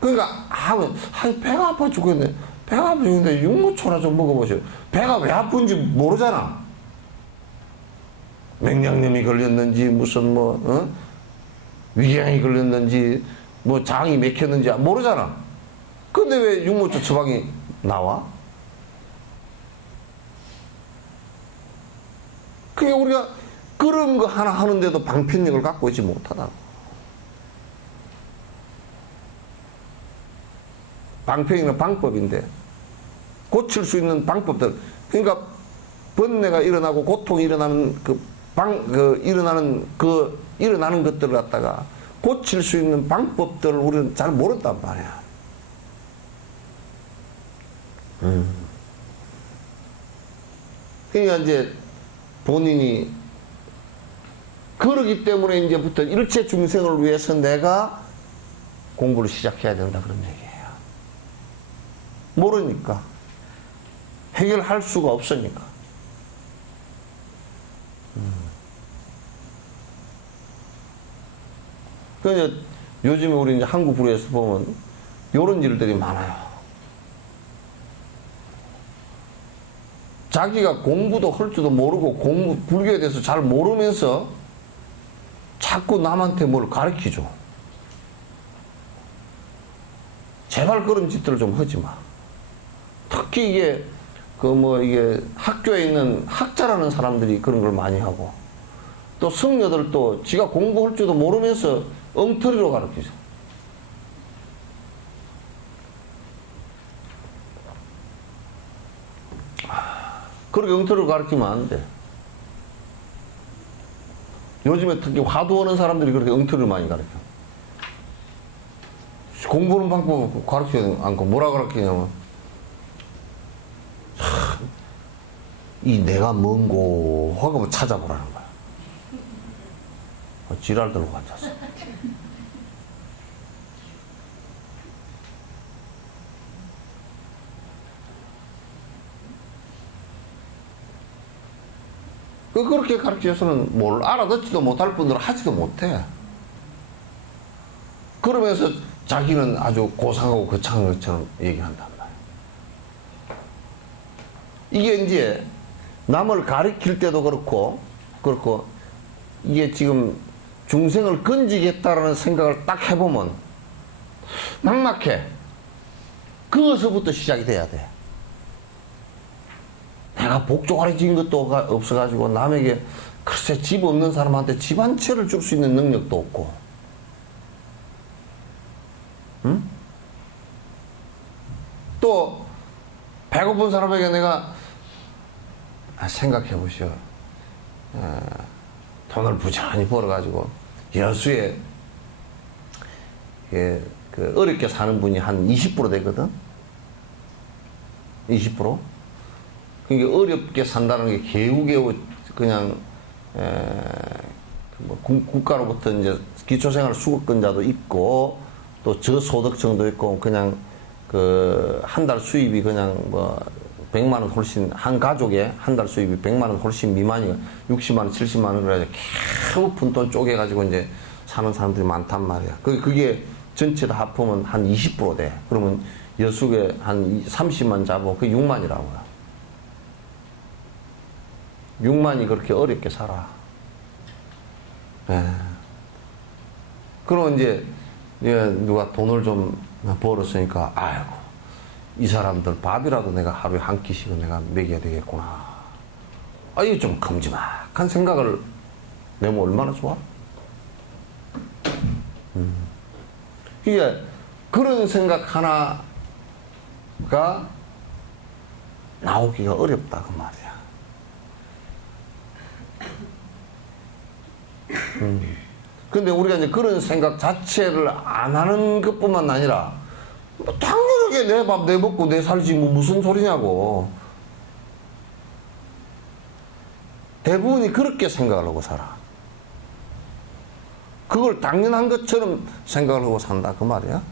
그러니까 하면 배가 아파 죽겠네. 배가 아파 죽겠는데 육무초나 좀 먹어보세요. 배가 왜 아픈지 모르잖아. 맹장염이 걸렸는지 무슨 뭐 위궤양이 걸렸는지 뭐 장이 막혔는지 모르잖아. 근데 왜 육무초 처방이 나와? 그게 우리가 그런 거 하나 하는데도 방편력을 갖고 있지 못하다고. 방편이는 방법인데 고칠 수 있는 방법들. 그러니까 번뇌가 일어나고 고통이 일어나는 일어나는 것들을 갖다가 고칠 수 있는 방법들을 우리는 잘 모른단 말이야. 그러니까 이제 본인이 그러기 때문에 이제부터 일체 중생을 위해서 내가 공부를 시작해야 된다 그런 얘기예요. 모르니까 해결할 수가 없으니까. 그러니까 요즘에 우리 이제 한국 불교에서 보면 이런 일들이 많아요. 자기가 공부도 할 줄도 모르고 불교에 대해서 잘 모르면서 자꾸 남한테 뭘 가르치죠. 제발 그런 짓들을 좀 하지 마. 특히 이게 이게 학교에 있는 학자라는 사람들이 그런 걸 많이 하고, 또 성녀들도 지가 공부할 줄도 모르면서 엉터리로 가르치죠. 그렇게 엉터리로 가르치면 안 돼. 요즘에 특히 화두하는 사람들이 그렇게 엉터리를 많이 가르쳐. 공부하는 방법 가르치지 않고 뭐라 가르치냐면, 이 내가 뭔고 하고 찾아보라는 거야. 지랄 들고 앉았어. 그렇게 가르쳐서는 뭘 알아듣지도 못할 뿐더러 하지도 못해. 그러면서 자기는 아주 고상하고 거창한 것처럼 얘기한단 말이야. 이게 이제 남을 가르칠 때도 그렇고 이게 지금 중생을 건지겠다라는 생각을 딱 해보면 막막해. 그것부터 시작이 돼야 돼. 내가 복조가리 지은 것도 없어가지고 남에게 글쎄 집 없는 사람한테 집 한 채를 줄 수 있는 능력도 없고, 응? 또 배고픈 사람에게 내가 생각해 보시오. 돈을 부지런히 벌어가지고 여수에 어렵게 사는 분이 한 20% 되거든. 20%. 그러니까 어렵게 산다는 게 개우개우 그냥 국가로부터 이제 기초생활 수급권자도 있고 또 저소득층도 있고 그냥 한 달 수입이 그냥 100만 원 훨씬, 한 가족에 한 달 수입이 100만 원 훨씬 미만이가 60만 원, 70만 원을 가지고 겨우 푼돈 쪼개가지고 이제 사는 사람들이 많단 말이야. 그게 전체 다 합하면 한 20% 돼. 그러면 여수에 한 30만 잡고 그게 6만이라고요. 6만이 그렇게 어렵게 살아. 그러면 이제 누가 돈을 좀 벌었으니까, 아이고, 이 사람들 밥이라도 내가 하루에 한 끼씩은 내가 먹여야 되겠구나. 이거 좀 큼지막한 생각을 내면 얼마나 좋아? 이게 그런 생각 하나가 나오기가 어렵다 그 말이야. 근데 우리가 이제 그런 생각 자체를 안 하는 것뿐만 아니라 당연하게 내 밥 내 먹고 내 살지 무슨 소리냐고. 대부분이 그렇게 생각을 하고 살아. 그걸 당연한 것처럼 생각을 하고 산다 그 말이야.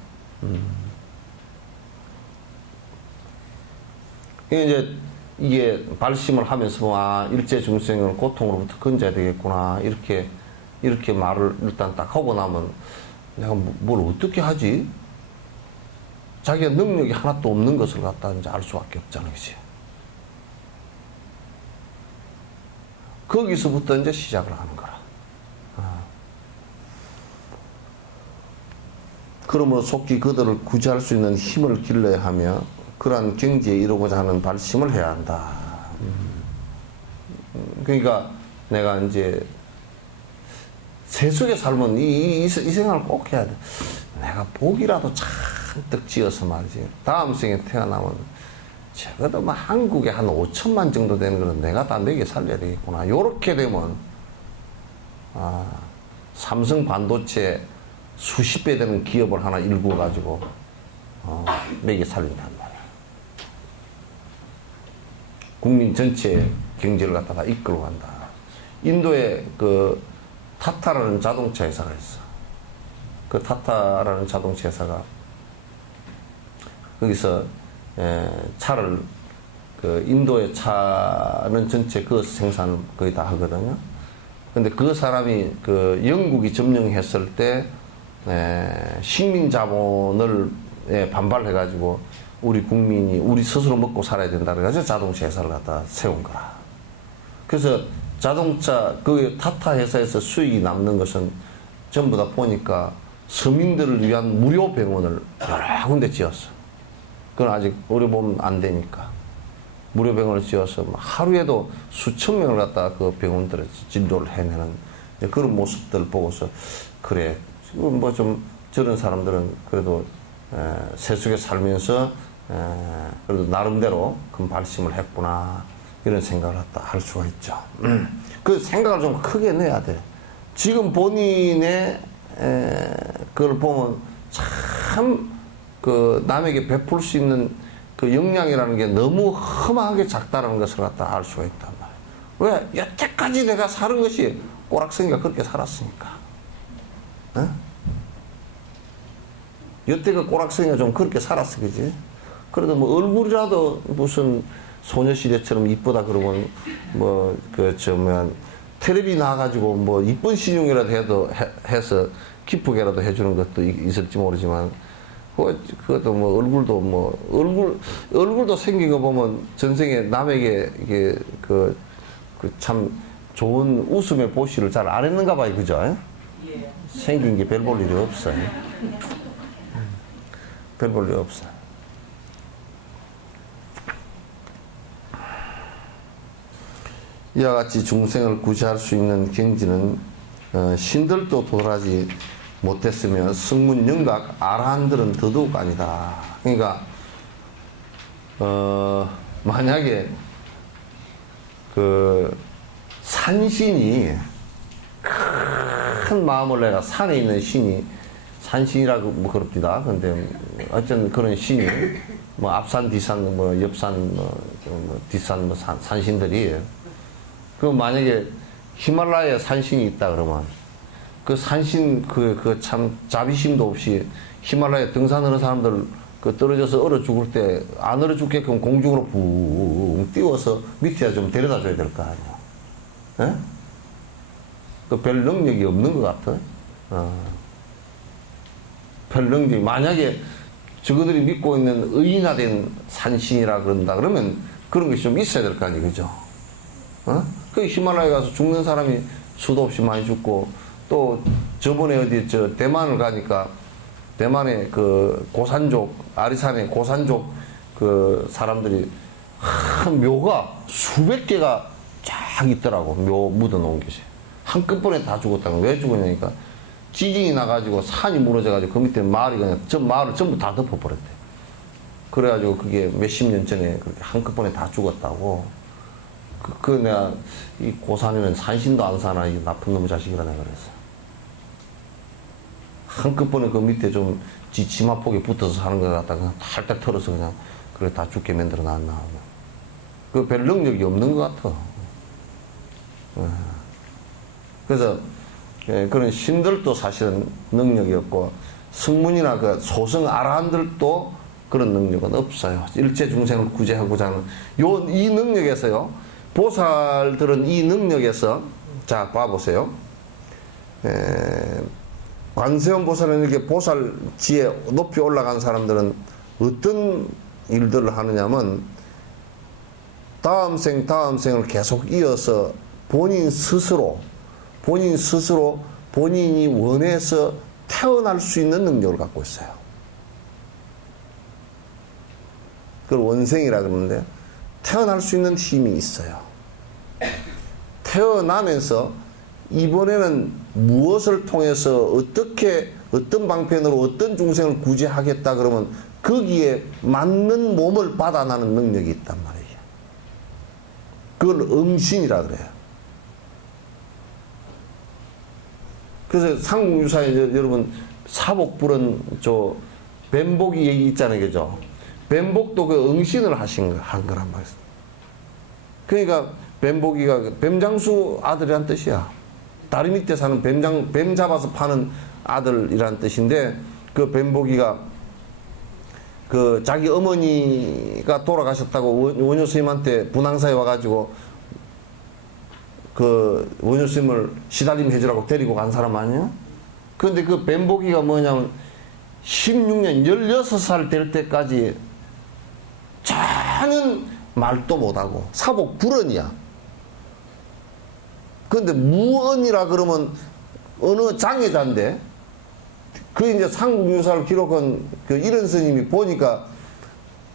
이게 발심을 하면서 일체 중생을 고통으로부터 건져야 되겠구나 이렇게 이렇게 말을 일단 딱 하고 나면 내가 뭘 어떻게 하지? 자기가 능력이 하나도 없는 것을 갖다 이제 알 수밖에 없잖아, 그치? 거기서부터 이제 시작을 하는 거라. 그러므로 속히 그들을 구제할 수 있는 힘을 길러야 하며 그러한 경지에 이루고자 하는 발심을 해야 한다. 그러니까 내가 이제 세속의 삶은 이 생활을 꼭 해야 돼. 내가 복이라도 잔뜩 지어서 말이지. 다음 생에 태어나면 적어도 뭐 한국에 한 5천만 정도 되는 거는 내가 다 먹여 살려야 되겠구나. 요렇게 되면 삼성 반도체 수십 배 되는 기업을 하나 일구 가지고 먹여 살린단 말이야. 국민 전체 경제를 갖다가 이끌어 간다. 인도에 그 타타라는 자동차 회사가 있어. 그 타타라는 자동차 회사가 거기서 차를 그 인도의 차는 전체 그 생산을 거의 다 하거든요. 근데 그 사람이 그 영국이 점령했을 때 식민 자본을 반발해가지고 우리 국민이 우리 스스로 먹고 살아야 된다 그래가지고 자동차 회사를 갖다 세운 거라. 그래서 자동차 그 타타 회사에서 수익이 남는 것은 전부 다 보니까 서민들을 위한 무료 병원을 여러 군데 지었어. 그건 아직 우리 보면 안 되니까 무료 병원을 지어서 하루에도 수천 명을 갖다 그 병원들에 진료를 해내는 그런 모습들 보고서 그래 뭐 좀 저런 사람들은 그래도 세속에 살면서 그래도 나름대로 큰 발심을 했구나 이런 생각을 갖다 할 수가 있죠. 그 생각을 좀 크게 내야 돼. 지금 본인의 그걸 보면 참 그 남에게 베풀 수 있는 그 역량이라는 게 너무 험하게 작다는 것을 갖다 알 수가 있단 말이야. 왜? 여태까지 내가 사는 것이 꼬락서니가 그렇게 살았으니까. 어? 여태가 꼬락서니가 좀 그렇게 살았어, 그지? 그래도 뭐 얼굴이라도 무슨 소녀시대처럼 이쁘다 그러면 뭐 텔레비 나와가지고 뭐 이쁜 신용이라도 해서 기쁘게라도 해주는 것도 있을지 모르지만 그것도 뭐 얼굴도 생긴 거 보면 전생에 남에게 이게 그 참 좋은 웃음의 보시를 잘 안 했는가 봐요, 그죠? 예. 생긴 게 별 볼 일이 없어요. 별 볼 일이 없어요. 이와 같이 중생을 구제할 수 있는 경지는 신들도 도달하지 못했으며 성문 영각 아라한들은 더더욱 아니다. 그러니까 만약에 그 산신이 큰 마음을 내가 산에 있는 신이 산신이라고 뭐 그럽니다. 근데 어쨌든 그런 신이 뭐 앞산 뒤산 뭐 옆산 뭐 뒷산 뭐 산신들이 그 만약에 히말라야 산신이 있다 그러면 그 산신 그 참 자비심도 없이 히말라야 등산하는 사람들 그 떨어져서 얼어 죽을 때 안 얼어 죽게끔 공중으로 붕 띄워서 밑에 좀 데려다 줘야 될 거 아니야. 예? 그 별 능력이 없는 것 같아. 별 능력이 만약에 저거들이 믿고 있는 의인화된 산신이라 그런다 그러면 그런 것이 좀 있어야 될 거 아니야, 그죠? 그 히말라야 가서 죽는 사람이 수도 없이 많이 죽고 또 저번에 어디 대만을 가니까 대만의 그 고산족 아리산의 고산족 그 사람들이 묘가 수백 개가 쫙 있더라고. 묘 묻어놓은 것이 한꺼번에 다 죽었다는 거야. 왜 죽었냐니까 지진이 나가지고 산이 무너져가지고 그 밑에 마을이 그냥 저 마을을 전부 다 덮어버렸대. 그래가지고 그게 몇십 년 전에 그렇게 한꺼번에 다 죽었다고. 내가 이 고산에는 산신도 안 사나 이 나쁜 놈의 자식이라 내가 그랬어. 한꺼번에 그 밑에 좀 치마폭에 붙어서 사는 거 갖다가 그냥 탈탈 털어서 그냥 그래 다 죽게 만들어 놨나. 그 별 능력이 없는 것 같아. 그래서 그런 신들도 사실은 능력이 없고 성문이나 그 소성 아라한들도 그런 능력은 없어요. 일체 중생을 구제하고자 하는 이 능력에서요. 보살들은 이 능력에서 자 봐보세요. 관세음 보살은 이렇게 보살지에 높이 올라간 사람들은 어떤 일들을 하느냐면 다음 생을 계속 이어서 본인 스스로 본인이 원해서 태어날 수 있는 능력을 갖고 있어요. 그걸 원생이라 그러는데 태어날 수 있는 힘이 있어요. 태어나면서 이번에는 무엇을 통해서 어떤 방편으로 어떤 중생을 구제하겠다 그러면 거기에 맞는 몸을 받아나는 능력이 있단 말이에요. 그걸 응신이라 그래요. 그래서 삼국유사에 여러분 사복불은 저 뱀복이 얘기 있잖아요, 그죠? 뱀복도 그 응신을 한 거란 말이에요. 그러니까 뱀복이가 뱀장수 아들이란 뜻이야. 다리 밑에 사는 뱀 잡아서 파는 아들이란 뜻인데, 그 뱀복이가 그 자기 어머니가 돌아가셨다고 원효 스님한테 분황사에 와가지고 그 원효 스님을 시달림 해주라고 데리고 간 사람 아니야? 그런데 그 뱀복이가 뭐냐면 16년 16살 될 때까지 자는 말도 못하고 사복 불언이야. 그런데 무언이라 그러면 어느 장애자인데, 그 이제 삼국유사를 기록한 그 이런 스님이 보니까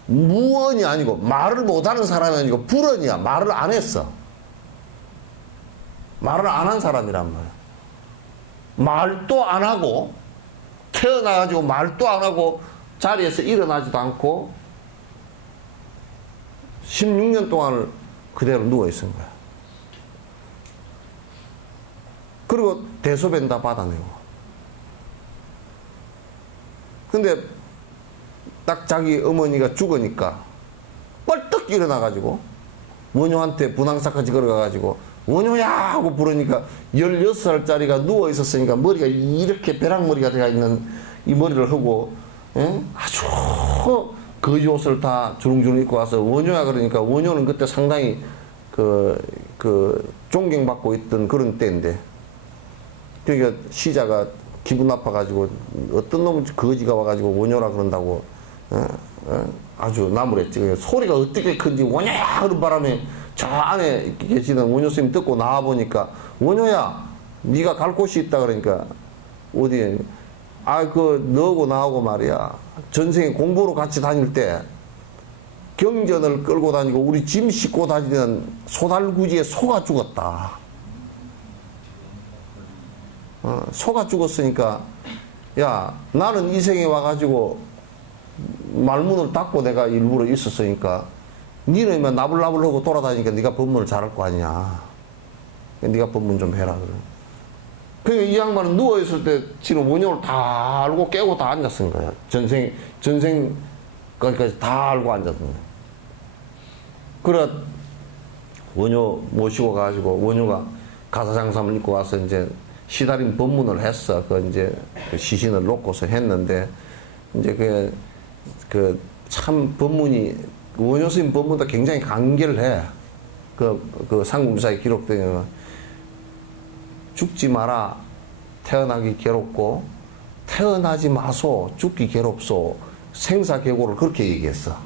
무언이 아니고 말을 못하는 사람이 아니고 불언이야. 말을 안 했어. 말을 안 한 사람이란 말이야. 말도 안 하고 태어나가지고 말도 안 하고 자리에서 일어나지도 않고 16년 동안을 그대로 누워있은 거야. 그리고 대소변 다 받아내고. 근데 딱 자기 어머니가 죽으니까 뻘떡 일어나가지고 원효한테 분황사까지 걸어가가지고 원효야 하고 부르니까 16살짜리가 누워있었으니까 머리가 이렇게 벼락머리가 되어 있는 이 머리를 하고, 아주 거지 옷을 다 주렁주렁 입고 와서 원효야 그러니까, 원효는 그때 상당히 존경받고 있던 그런 때인데, 그러니까 시자가 기분 나빠가지고 어떤 놈은 거지가 와가지고 원효라 그런다고 아주 나무랬지. 소리가 어떻게 큰지 원효야 그런 바람에 저 안에 계시는 원효 스님 듣고 나와보니까, 원효야 네가 갈 곳이 있다 그러니까, 어디에? 너하고 나하고 말이야 전생에 공부로 같이 다닐 때 경전을 끌고 다니고 우리 짐 싣고 다니던 소달구지에 소가 죽었다. 소가 죽었으니까, 야 나는 이 생에 와가지고 말문을 닫고 내가 일부러 있었으니까 니는 막 나불나불하고 돌아다니니까 네가 법문을 잘할 거 아니냐. 네가 법문 좀 해라. 그러니까 이 양반은 누워있을 때 지금 원효를 다 알고 깨고 다 앉았은 거야. 전생까지 다 알고 앉았는 거야. 그래 원효 모시고 가지고 원효가 가사장삼을 입고 와서 이제 시달림 법문을 했어. 이제 그 시신을 놓고서 했는데, 이제 참 법문이, 원효 스님 법문도 굉장히 간결해. 그 삼국유사에 기록되는, 죽지 마라 태어나기 괴롭고 태어나지 마소 죽기 괴롭소 생사계고를 그렇게 얘기했어.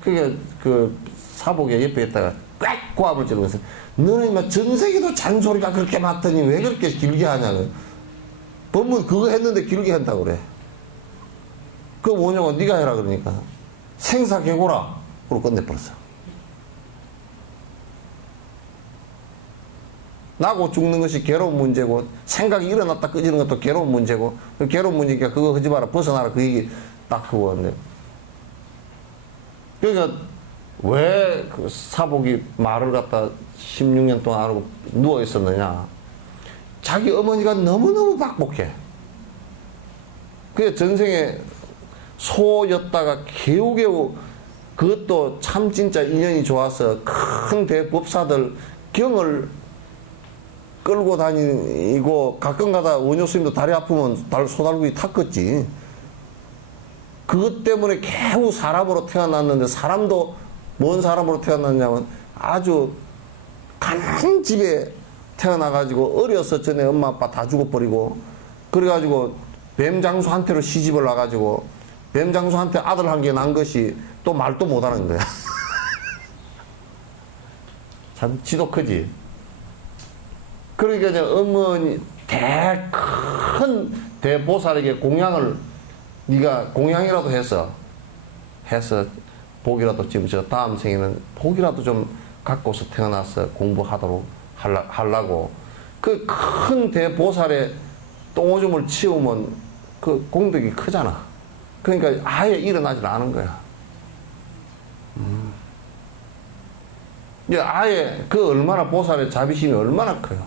그게 그 사복의 옆에 있다가 꽉 고함을 지르면서, 너는 막 전세기도 잔소리가 그렇게 많더니 왜 그렇게 길게 하냐고. 법문 그거 했는데 길게 한다고 그래. 그 원효가 네가 해라 그러니까 생사계고라 그러고 끝내버렸어. 나고 죽는 것이 괴로운 문제고, 생각이 일어났다 꺼지는 것도 괴로운 문제고, 괴로운 문제니까 그거 하지 마라 벗어나라 그 얘기 딱 그거인데, 그러니까 왜 그 사복이 말을 갖다 16년 동안 안 하고 누워 있었느냐. 자기 어머니가 너무너무 박복해. 그게 전생에 소였다가 겨우겨우, 그것도 참 진짜 인연이 좋아서 큰 대법사들 경을 끌고 다니고, 가끔 가다 원효 스님도 다리 아프면 소달구이 탔겠지. 그것 때문에 겨우 사람으로 태어났는데, 사람도 뭔 사람으로 태어났냐면 아주 가난한 집에 태어나가지고 어려서 전에 엄마 아빠 다 죽어버리고 그래가지고 뱀장수한테로 시집을 나가지고 뱀장수한테 아들 한 개 난 것이 또 말도 못하는 거야. 참 지독하지. 그러니까 이제 어머니 큰 대보살에게 공양을 네가 공양이라도 해서 복이라도 지금 저 다음 생에는 복이라도 좀 갖고서 태어나서 공부하도록 하려고 그 큰 대보살의 똥오줌을 치우면 그 공덕이 크잖아. 그러니까 아예 일어나질 않은 거야. 이제 아예 그 얼마나 보살의 자비심이 얼마나 커요.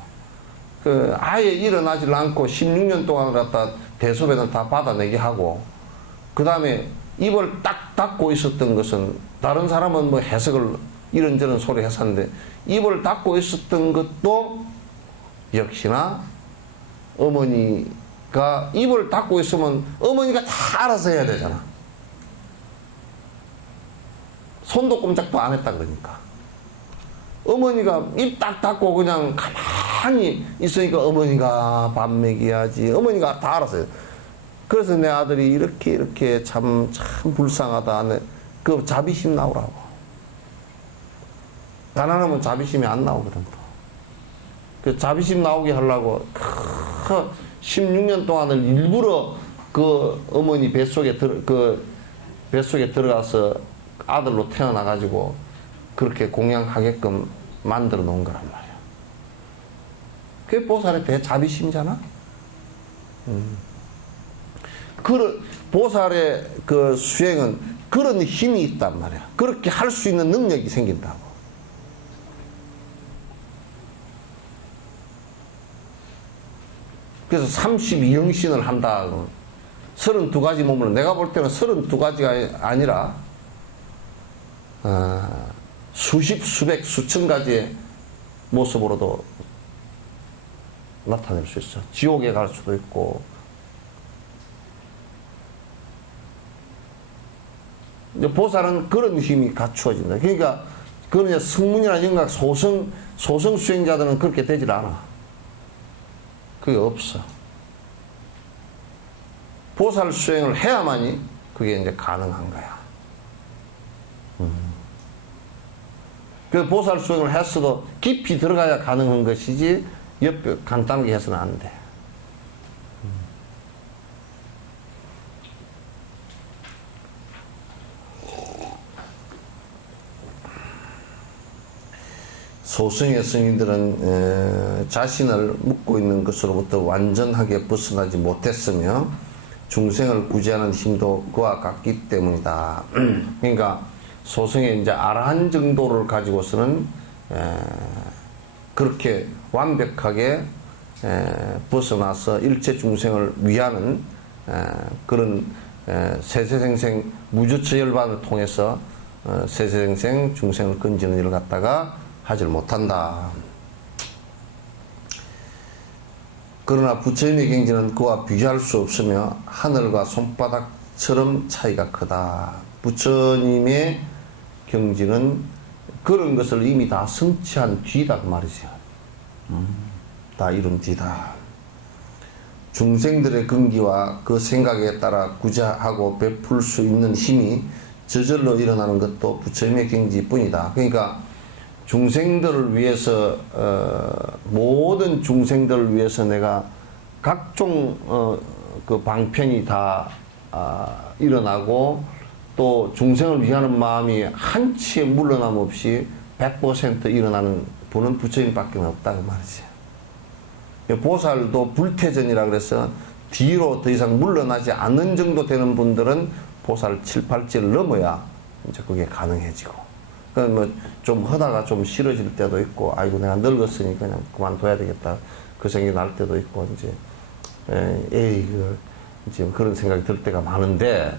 그 아예 일어나질 않고 16년 동안 갖다 대소변을 다 받아내게 하고 그 다음에 입을 딱 닫고 있었던 것은 다른 사람은 뭐 해석을 이런저런 소리 했었는데 입을 닫고 있었던 것도 역시나 어머니가 입을 닫고 있으면 어머니가 다 알아서 해야 되잖아. 손도 꼼짝도 안 했다 그러니까. 어머니가 입 딱 닫고 그냥 가만히 있으니까 어머니가 밥 먹여야지. 어머니가 다 알아서 해요. 그래서 내 아들이 이렇게 참 불쌍하다. 그 자비심 나오라고. 가난하면 자비심이 안 나오거든. 그 자비심 나오게 하려고 16년 동안을 일부러 그 어머니 뱃속에 들어가서 아들로 태어나가지고 그렇게 공양하게끔 만들어 놓은 거란 말이야. 그게 보살의 대자비심이잖아. 보살의 그 수행은 그런 힘이 있단 말이야. 그렇게 할 수 있는 능력이 생긴다고. 그래서 32영신을 한다. 32가지 몸을, 내가 볼 때는 32가지가 아니라, 수십, 수백, 수천 가지의 모습으로도 나타낼 수 있어. 지옥에 갈 수도 있고. 보살은 그런 힘이 갖추어진다. 그러니까, 그런 승문이나 영각, 소성 수행자들은 그렇게 되질 않아. 그게 없어. 보살 수행을 해야만이 그게 이제 가능한 거야. 그 보살 수행을 했어도 깊이 들어가야 가능한 것이지, 옆에 간단하게 해서는 안 돼. 소승의 스님들은 자신을 묶고 있는 것으로부터 완전하게 벗어나지 못했으며 중생을 구제하는 힘도 그와 같기 때문이다. 그러니까 소승의 이제 아라한 정도를 가지고서는 그렇게 완벽하게 벗어나서 일체 중생을 위하는 그런 세세생생 무주처열반을 통해서 세세생생 중생을 건지는 일을 갖다가 하질 못한다. 그러나 부처님의 경지는 그와 비교할 수 없으며 하늘과 손바닥처럼 차이가 크다. 부처님의 경지는 그런 것을 이미 다 성취한 뒤다 그 말이죠. 다 이룬 뒤다. 중생들의 근기와 그 생각에 따라 구제하고 베풀 수 있는 힘이 저절로 일어나는 것도 부처님의 경지뿐이다. 그러니까 중생들을 위해서 모든 중생들을 위해서 내가 각종 그 방편이 다 일어나고 또 중생을 위하는 마음이 한치의 물러남 없이 100% 일어나는 분은 부처님밖에 없다 그 말이지. 보살도 불태전이라 그래서 뒤로 더 이상 물러나지 않는 정도 되는 분들은 보살 7, 8지를 넘어야 이제 그게 가능해지고. 좀 하다가 좀 싫어질 때도 있고, 아이고, 내가 늙었으니 그냥 그만둬야 되겠다. 그 생각이 날 때도 있고, 이제, 이제 그런 생각이 들 때가 많은데,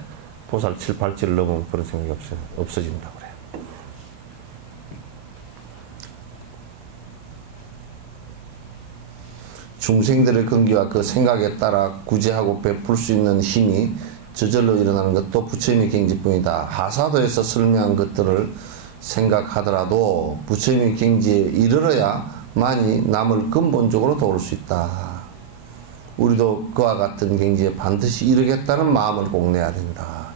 보살 7, 8지를 넘으면 그런 생각이 없어진다고 그래. 중생들의 근기와 그 생각에 따라 구제하고 베풀 수 있는 힘이 저절로 일어나는 것도 부처님의 경지뿐이다. 하사도에서 설명한 것들을 생각하더라도 부처님의 경지에 이르러야 은혜만이 남을 근본적으로 도울 수 있다. 우리도 그와 같은 경지에 반드시 이르겠다는 마음을 꼭 내야 된다.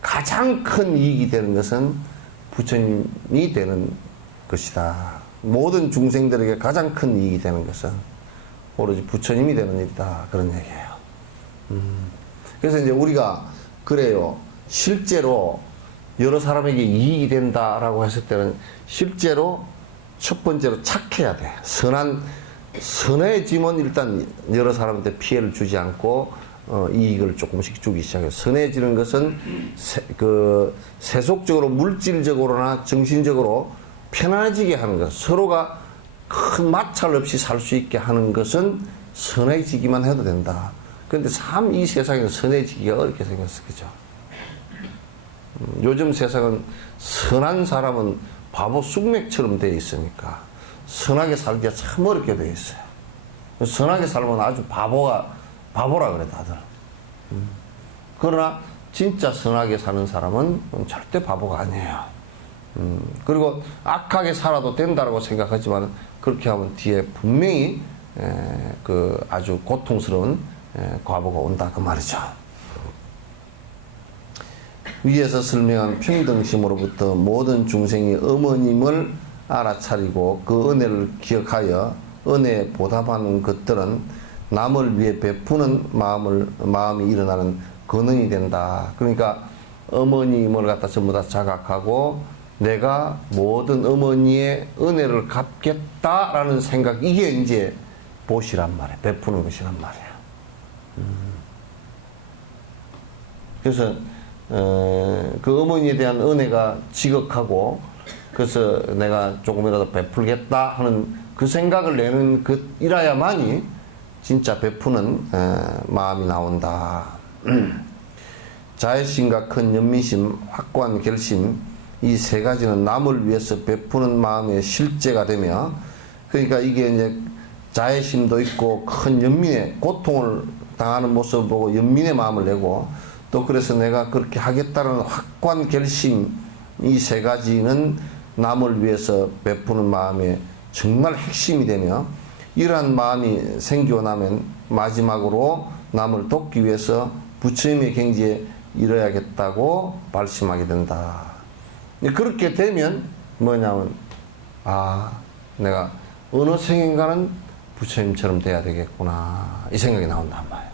가장 큰 이익이 되는 것은 부처님이 되는 것이다. 모든 중생들에게 가장 큰 이익이 되는 것은 오로지 부처님이 되는 일이다. 그런 얘기예요. 그래서 이제 우리가 그래요. 실제로 여러 사람에게 이익이 된다라고 했을 때는 실제로 첫 번째로 착해야 돼. 선해지면 일단 여러 사람한테 피해를 주지 않고 이익을 조금씩 주기 시작해요. 선해지는 것은 세속적으로 물질적으로나 정신적으로 편안해지게 하는 것, 서로가 큰 마찰 없이 살 수 있게 하는 것은 선해지기만 해도 된다. 그런데 참 이 세상에서 선해지기가 어렵게 생겼어. 그죠? 요즘 세상은 선한 사람은 바보 숙맥처럼 되어 있으니까 선하게 살기가 참 어렵게 되어 있어요. 선하게 살면 아주 바보라 그래 다들. 그러나 진짜 선하게 사는 사람은 절대 바보가 아니에요. 그리고 악하게 살아도 된다고 생각하지만 그렇게 하면 뒤에 분명히 아주 고통스러운 과보가 온다 그 말이죠. 위에서 설명한 평등심으로부터 모든 중생이 어머님을 알아차리고 그 은혜를 기억하여 은혜에 보답하는 것들은 남을 위해 베푸는 마음이 일어나는 권능이 된다. 그러니까 어머님을 갖다 전부 다 자각하고 내가 모든 어머니의 은혜를 갚겠다라는 생각, 이게 이제 보시란 말이야. 베푸는 것이란 말이야. 그래서 그 어머니에 대한 은혜가 지극하고 그래서 내가 조금이라도 베풀겠다 하는 그 생각을 내는 이라야만이 진짜 베푸는 마음이 나온다. 자애심과 큰 연민심, 확고한 결심, 이 세 가지는 남을 위해서 베푸는 마음의 실제가 되며, 그러니까 이게 이제 자애심도 있고 큰 연민의 고통을 당하는 모습을 보고 연민의 마음을 내고, 또 그래서 내가 그렇게 하겠다는 확고한 결심, 이 세 가지는 남을 위해서 베푸는 마음의 정말 핵심이 되며, 이러한 마음이 생기고 나면 마지막으로 남을 돕기 위해서 부처님의 경지에 이뤄야겠다고 발심하게 된다. 그렇게 되면 뭐냐면 내가 어느 생인가는 부처님처럼 돼야 되겠구나 이 생각이 나온단 말이에요.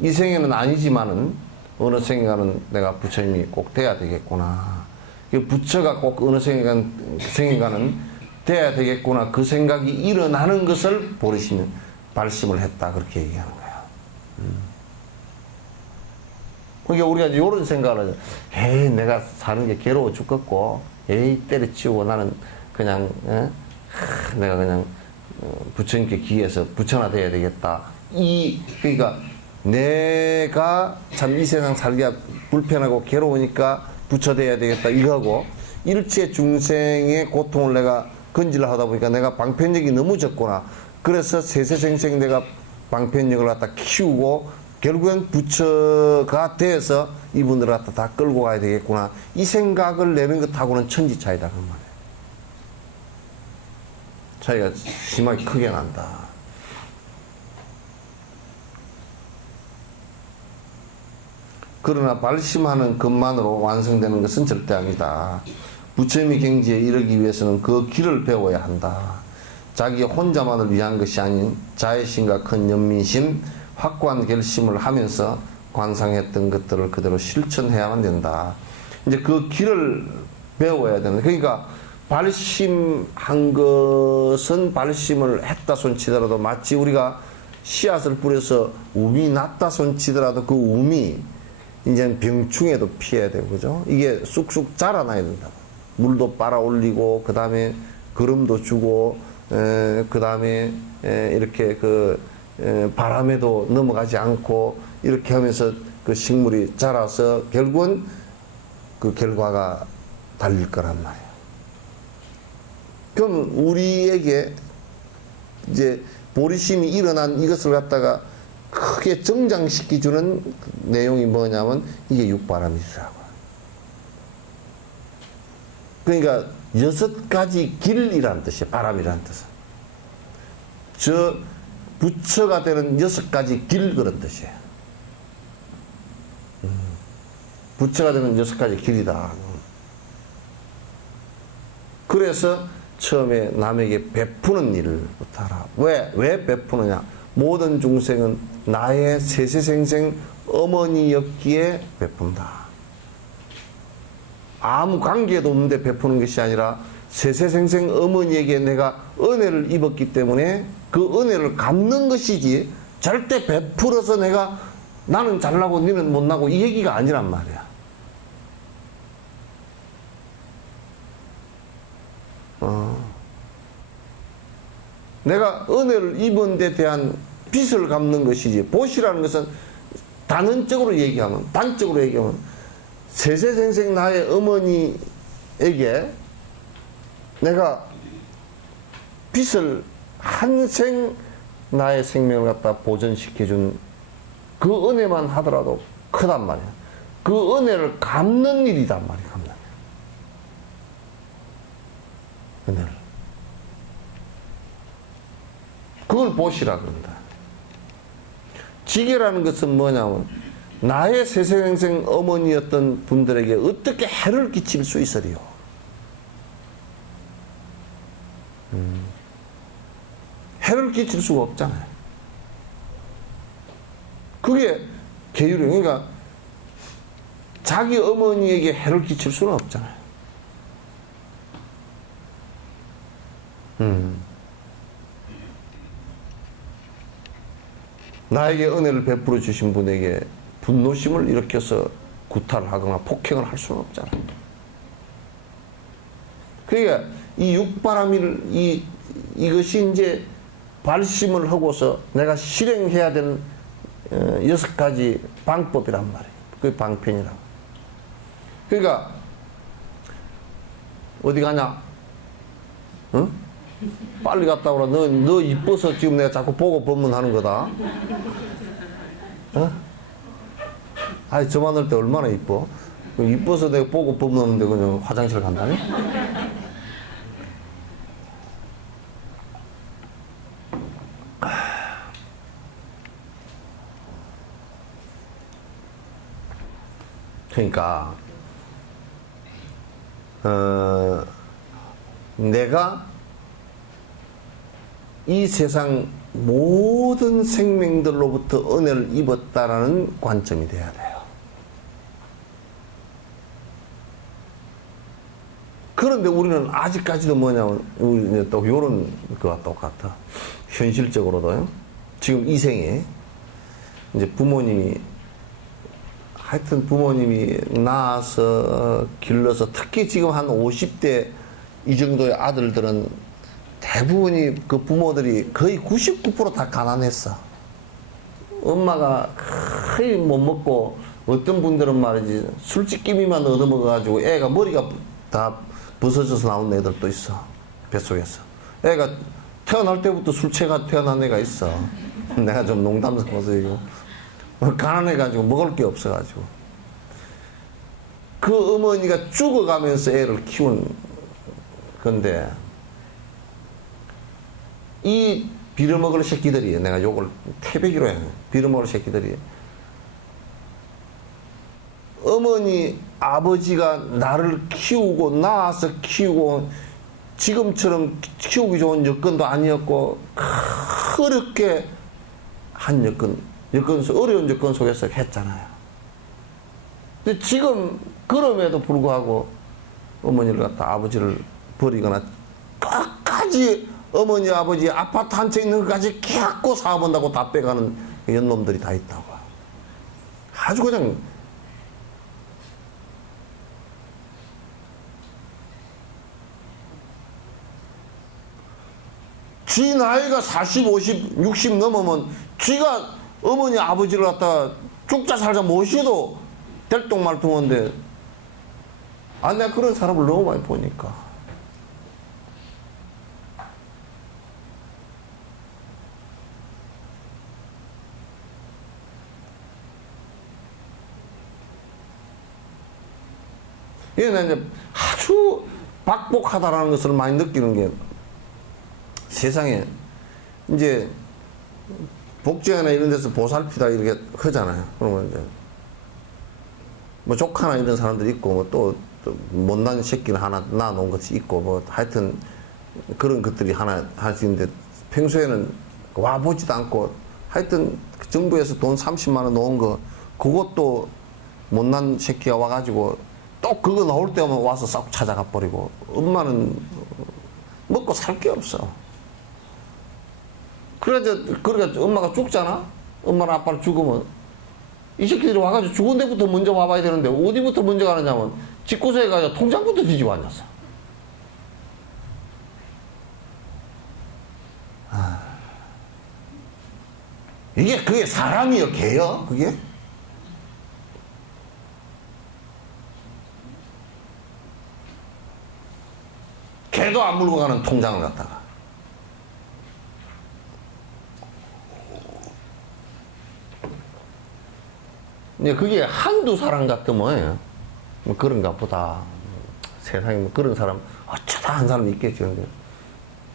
이 생에는 아니지만은 어느 생인가는 내가 부처님이 꼭 돼야 되겠구나. 부처가 꼭 어느 생인가는 돼야 되겠구나 그 생각이 일어나는 것을 보리시면 발심을 했다 그렇게 얘기하는 거예요. 그러니까 우리가 이런 생각을 내가 사는 게 괴로워 죽겠고 때려치우고 나는 그냥 내가 그냥 부처님께 기해서 부처나 돼야 되겠다. 그러니까 내가 참 이 세상 살기가 불편하고 괴로우니까 부처 돼야 되겠다 이거하고 일체 중생의 고통을 내가 건지를 하다 보니까 내가 방편력이 너무 적구나. 그래서 세세생생 내가 방편력을 갖다 키우고 결국엔 부처가 돼서 이분들을 갖다 다 끌고 가야 되겠구나. 이 생각을 내는 것하고는 천지 차이다 그 말이에요. 차이가 심하게 크게 난다. 그러나 발심하는 것만으로 완성되는 것은 절대 아니다. 부처님의 경지에 이르기 위해서는 그 길을 배워야 한다. 자기 혼자만을 위한 것이 아닌 자애심과 큰 연민심, 확고한 결심을 하면서 관상했던 것들을 그대로 실천해야만 된다. 이제 그 길을 배워야 된다. 그러니까 발심한 것은 발심을 했다 손치더라도 마치 우리가 씨앗을 뿌려서 움이 났다 손치더라도 그 움이 이제 병충해도 피해야 되고 그죠? 이게 쑥쑥 자라나야 된다. 물도 빨아 올리고 그 다음에 거름도 주고 그 다음에 이렇게 바람에도 넘어가지 않고 이렇게 하면서 그 식물이 자라서 결국은 그 결과가 달릴 거란 말이에요. 그럼 우리에게 이제 보리심이 일어난 이것을 갖다가 크게 정장시켜주는 내용이 뭐냐면 이게 육바람이라고. 그러니까 6가지 길이라는 뜻이에요. 바람이라는 뜻은. 저 부처가 되는 6가지 길 그런 뜻이에요. 부처가 되는 6가지 길이다. 그래서 처음에 남에게 베푸는 일을 부탁하라. 왜 베푸느냐? 모든 중생은 나의 세세생생 어머니였기에 베푼다. 아무 관계도 없는데 베푸는 것이 아니라 세세생생 어머니에게 내가 은혜를 입었기 때문에 그 은혜를 갚는 것이지, 절대 베풀어서 내가 나는 잘나고 너는 못나고 이 얘기가 아니란 말이야. 내가 은혜를 입은 데 대한 빚을 갚는 것이지, 보시라는 것은 단언적으로 얘기하면, 단적으로 얘기하면 세세생생 나의 어머니에게 내가 빚을 한생 나의 생명을 갖다 보존시켜준 그 은혜만 하더라도 크단 말이야. 그 은혜를 갚는 일이단 말이야. 갚는 일. 은혜를. 그걸 보시라 그런다. 지계라는 것은 뭐냐면 나의 세세생생 어머니였던 분들에게 어떻게 해를 끼칠 수 있으리요. 해를 끼칠 수가 없잖아요. 그게 계율이에요. 그러니까 자기 어머니에게 해를 끼칠 수는 없잖아요. 나에게 은혜를 베풀어 주신 분에게 분노심을 일으켜서 구타를 하거나 폭행을 할 수는 없잖아요. 그러니까 이 육바람일 이것이 이제 발심을 하고서 내가 실행해야 되는 6가지 방법이란 말이에요. 그게 방편이라고. 그러니까 어디 가냐? 응? 빨리 갔다 오라. 너 이뻐서 지금 내가 자꾸 보고 법문하는 거다. 어? 아이, 저만 할 때 얼마나 이뻐? 이뻐서 내가 보고 법문하는데 그냥 화장실 간다니? 그러니까 내가 이 세상 모든 생명들로부터 은혜를 입었다라는 관점이 돼야 돼요. 그런데 우리는 아직까지도 뭐냐면 우리 또 요런 거와 똑같아. 현실적으로도요. 지금 이 생에 이제 부모님이 하여튼 부모님이 낳아서 길러서 특히 지금 한 50대 이 정도의 아들들은 대부분이 그 부모들이 거의 99% 다 가난했어. 엄마가 거의 못 먹고 어떤 분들은 말이지 술집기미만 얻어먹어가지고 애가 머리가 다 부서져서 나온 애들도 있어. 뱃속에서. 애가 태어날 때부터 술 취해가 태어난 애가 있어. 내가 좀 농담 삼아서 얘기하고. 가난해가지고 먹을 게 없어가지고. 그 어머니가 죽어가면서 애를 키운 건데, 이 빌어먹을 새끼들이, 내가 욕을 태배기로 해. 빌어먹을 새끼들이 어머니, 아버지가 나를 키우고 낳아서 키우고 지금처럼 키우기 좋은 여건도 아니었고 어렵게 한 어려운 여건 속에서 했잖아요. 근데 지금 그럼에도 불구하고 어머니를 갖다 아버지를 버리거나 끝까지 어머니 아버지 아파트 한 채 있는 것까지 깨닫고 사업한다고 다 빼가는 연놈들이 다 있다고. 아주 그냥 지 나이가 40, 50, 60 넘으면 지가 어머니 아버지를 갖다 죽자 살자 모셔도 될똥말똥한데, 아, 내가 그런 사람을 너무 많이 보니까. 얘는 이제 아주 박복하다라는 것을 많이 느끼는 게 세상에 이제 복지관이나 이런 데서 보살피다 이렇게 하잖아요. 그러면 이제 뭐 조카나 이런 사람들이 있고 뭐 또 못난 새끼는 하나 낳아놓은 것이 있고 뭐 하여튼 그런 것들이 하나씩 있는데 평소에는 와보지도 않고 하여튼 정부에서 돈 30만 원 놓은 거 그것도 못난 새끼가 와가지고 또 그거 나올 때 오면 와서 싹 찾아가 버리고 엄마는 먹고 살 게 없어. 그러니까 엄마가 죽잖아? 엄마랑 아빠를 죽으면 이 새끼들이 와가지고 죽은 데부터 먼저 와봐야 되는데 어디부터 먼저 가느냐면 집구석에 가서 통장부터 뒤집어 앉았어. 그게 사람이요, 개요? 그게? 개도 안 물고 가는 통장을 갖다가. 그게 한두 사람 같으면 뭐 그런가 보다. 세상에 뭐 그런 사람 어쩌다 한 사람 있겠지.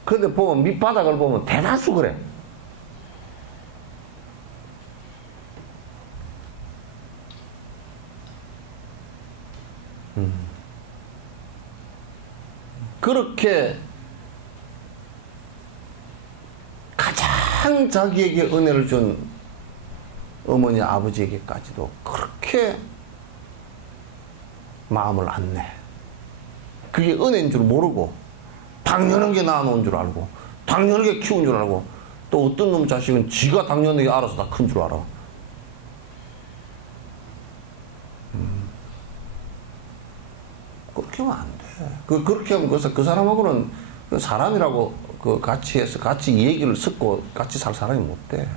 그런데 보면 밑바닥을 보면 대다수 그래. 그렇게 가장 자기에게 은혜를 준 어머니 아버지에게까지도 그렇게 마음을 안 내. 그게 은혜인 줄 모르고 당연하게 낳아놓은 줄 알고 당연하게 키운 줄 알고 또 어떤 놈 자식은 지가 당연하게 알아서 다 큰 줄 알아. 그렇게 하면 안 돼. 그렇게 하면 그 사람하고는 사람이라고 같이 해서 같이 이 얘기를 섞고 같이 살 사람이 못 돼.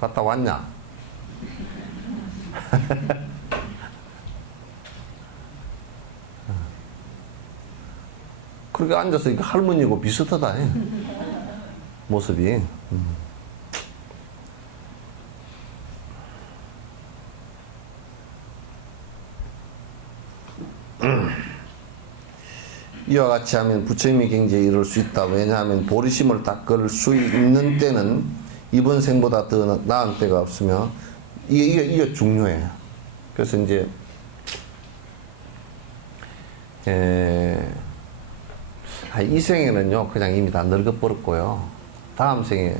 갔다 왔냐? 그렇게 앉아서 할머니고 비슷하다 해. 모습이. 이와 같이 하면 부처님의 경지에 이를 수 있다. 왜냐하면 보리심을 닦을 수 있는 때는 이번 생보다 더 나은 때가 없으며 이게 중요해요. 그래서 이제 이 생에는요 그냥 이미 다 늙어버렸고요. 다음 생에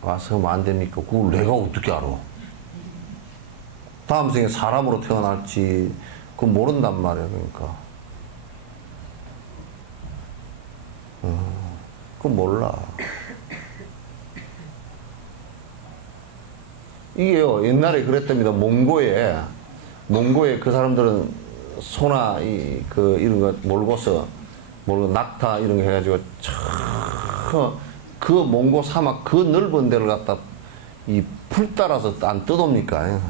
와서 하면 안 됩니까? 그걸 내가 어떻게 알아? 다음 생에 사람으로 태어날지 그건 모른단 말이에요. 그러니까 그건 몰라. 이게요 옛날에 그랬답니다. 몽고에 그 사람들은 소나 이런 거 몰고 낙타 이런 거 해가지고 그 몽고 사막 그 넓은 데를 갖다 이 풀 따라서 안 뜯옵니까?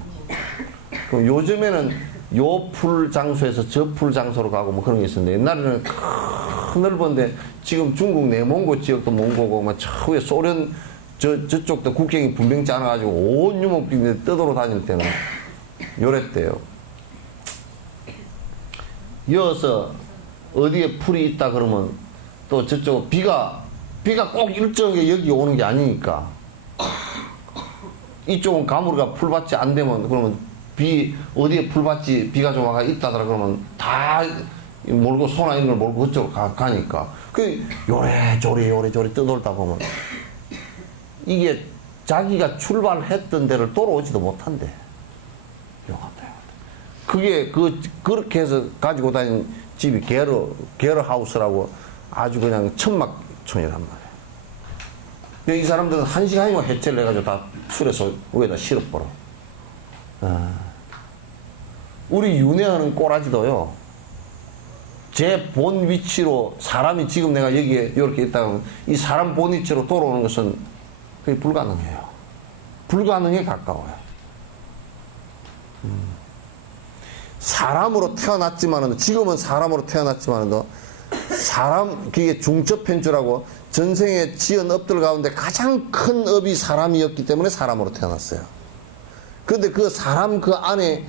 그럼 요즘에는 요 풀 장소에서 저 풀 장소로 가고 뭐 그런 게 있었는데 옛날에는 큰 넓은데 지금 중국 내몽고 지역도 몽고고 막 저 위에 소련 저쪽도 국경이 분명 짜놔가지고 온 유목빈들 떠돌아 다닐 때는 요랬대요. 이어서 어디에 풀이 있다 그러면 또 저쪽 비가 꼭 일정하게 여기 오는 게 아니니까 이쪽은 가물가 풀밭이 안 되면 그러면 어디에 풀밭이 비가 좀 와가 있다더라 그러면 다 몰고 소나 이런 걸 몰고 그쪽으로 가니까 그 요래조리 떠돌다 보면 이게 자기가 출발했던 데를 돌아오지도 못한대. 그게 그렇게 해서 가지고 다니는 집이 게러 하우스라고 아주 그냥 천막촌이란 말이야. 이 사람들은 한 시간이면 해체를 해가지고 다 술에서 위에다 실어버려. 우리 윤회하는 꼬라지도요. 제 본 위치로 사람이 지금 내가 여기에 이렇게 있다가 이 사람 본 위치로 돌아오는 것은 그게 불가능해요. 불가능에 가까워요. 사람으로 태어났지만은 지금은 사람으로 태어났지만은 그게 중첩편주라고 전생에 지은 업들 가운데 가장 큰 업이 사람이었기 때문에 사람으로 태어났어요. 근데 그 사람 그 안에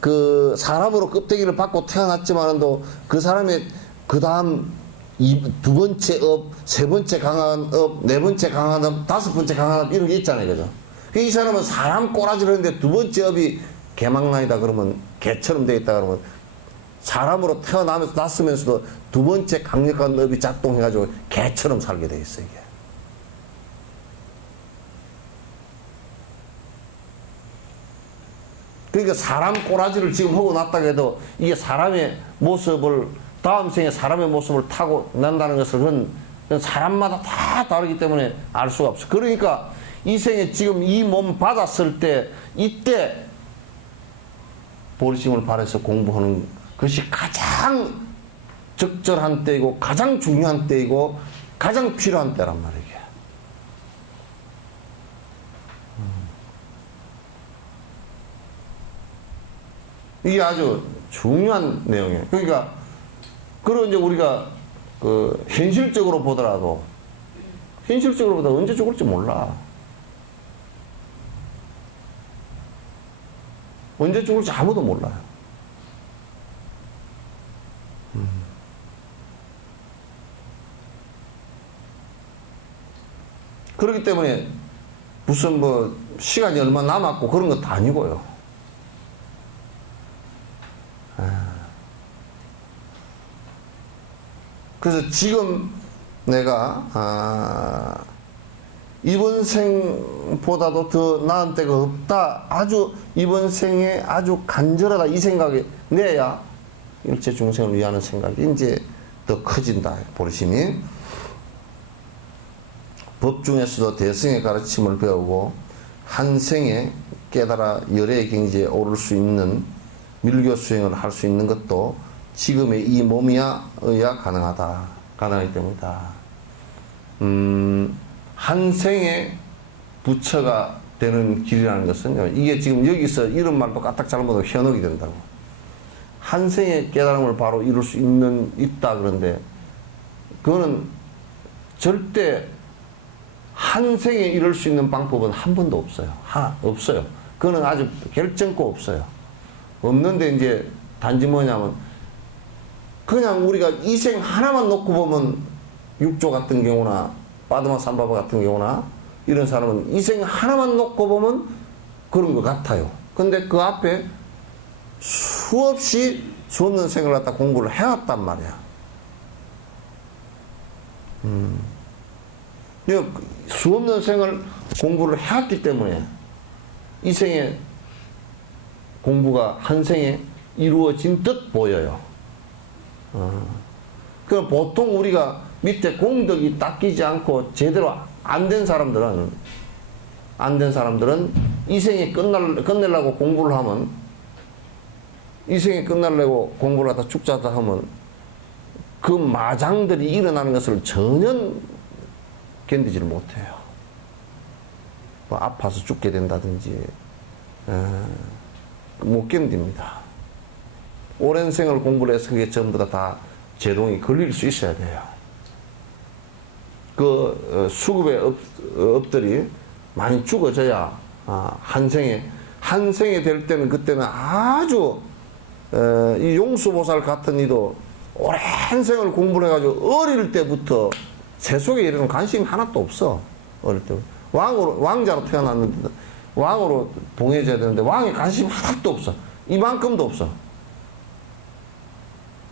그 사람으로 껍데기를 받고 태어났지만도 그 사람의 그 다음 두 번째 업, 세 번째 강한 업, 네 번째 강한 업, 다섯 번째 강한 업 이런 게 있잖아요. 그죠? 이 사람은 사람 꼬라지를 했는데 두 번째 업이 개망나이다 그러면 개처럼 돼 있다 그러면 사람으로 태어나면서 났으면서도 두 번째 강력한 업이 작동해가지고 개처럼 살게 돼 있어 이게. 그러니까 사람 꼬라지를 지금 하고 났다고 해도 이게 사람의 모습을 다음 생에 사람의 모습을 타고 난다는 것을 그건 사람마다 다 다르기 때문에 알 수가 없어. 그러니까 이 생에 지금 이 몸 받았을 때 이때 보리심을 발해서 공부하는 것이 가장 적절한 때이고 가장 중요한 때이고 가장 필요한 때란 말이에요. 이게 아주 중요한 내용이에요. 그러니까, 그리고 이제 우리가 그 현실적으로 보더라도, 현실적으로 보다 언제 죽을지 몰라. 언제 죽을지 아무도 몰라요. 그렇기 때문에 무슨 뭐 시간이 얼마 남았고 그런 것도 아니고요. 그래서 지금 내가 이번 생보다도 더 나은 때가 없다. 아주 이번 생에 아주 간절하다 이 생각이 내야 일체 중생을 위하는 생각이 이제 더 커진다. 보리심이 법 중에서도 대승의 가르침을 배우고 한 생에 깨달아 열의 경지에 오를 수 있는 밀교 수행을 할 수 있는 것도 지금의 이 몸이야 의야 가능하기 때문이다. 한 생에 부처가 되는 길이라는 것은 이게 지금 여기서 이런 말도 까딱 잘못하면 현혹이 된다고. 한 생에 깨달음을 바로 이룰 수 있다 그런데 그거는 절대 한 생에 이룰 수 있는 방법은 한 번도 없어요. 없어요. 그거는 아주 결정코 없어요. 없는데 이제 단지 뭐냐면 그냥 우리가 이 생 하나만 놓고 보면 육조 같은 경우나 빠드마 삼바바 같은 경우나 이런 사람은 이 생 하나만 놓고 보면 그런 것 같아요. 근데 그 앞에 수없이 수 없는 생을 갖다 공부를 해왔단 말이야. 수 없는 생을 공부를 해왔기 때문에 이 생에 공부가 한 생에 이루어진 듯 보여요. 그 보통 우리가 밑에 공덕이 닦이지 않고 제대로 안 된 사람들은 이 생에 끝내려고 공부를 하면 이 생에 끝내려고 공부를 하다 죽자다 하면 그 마장들이 일어나는 것을 전혀 견디지를 못해요. 뭐 아파서 죽게 된다든지 못 견딥니다. 오랜 생을 공부를 해서 그게 전부 다 제동이 걸릴 수 있어야 돼요. 그 수급의 업들이 많이 죽어져야 한 생에 될 때는 그때는 아주 이 용수보살 같은 이도 오랜 생을 공부를 해가지고 어릴 때부터 세속에 이르는 관심이 하나도 없어. 어릴 때 왕자로 태어났는데 왕으로 봉해져야 되는데 왕에 관심이 하나도 없어. 이만큼도 없어.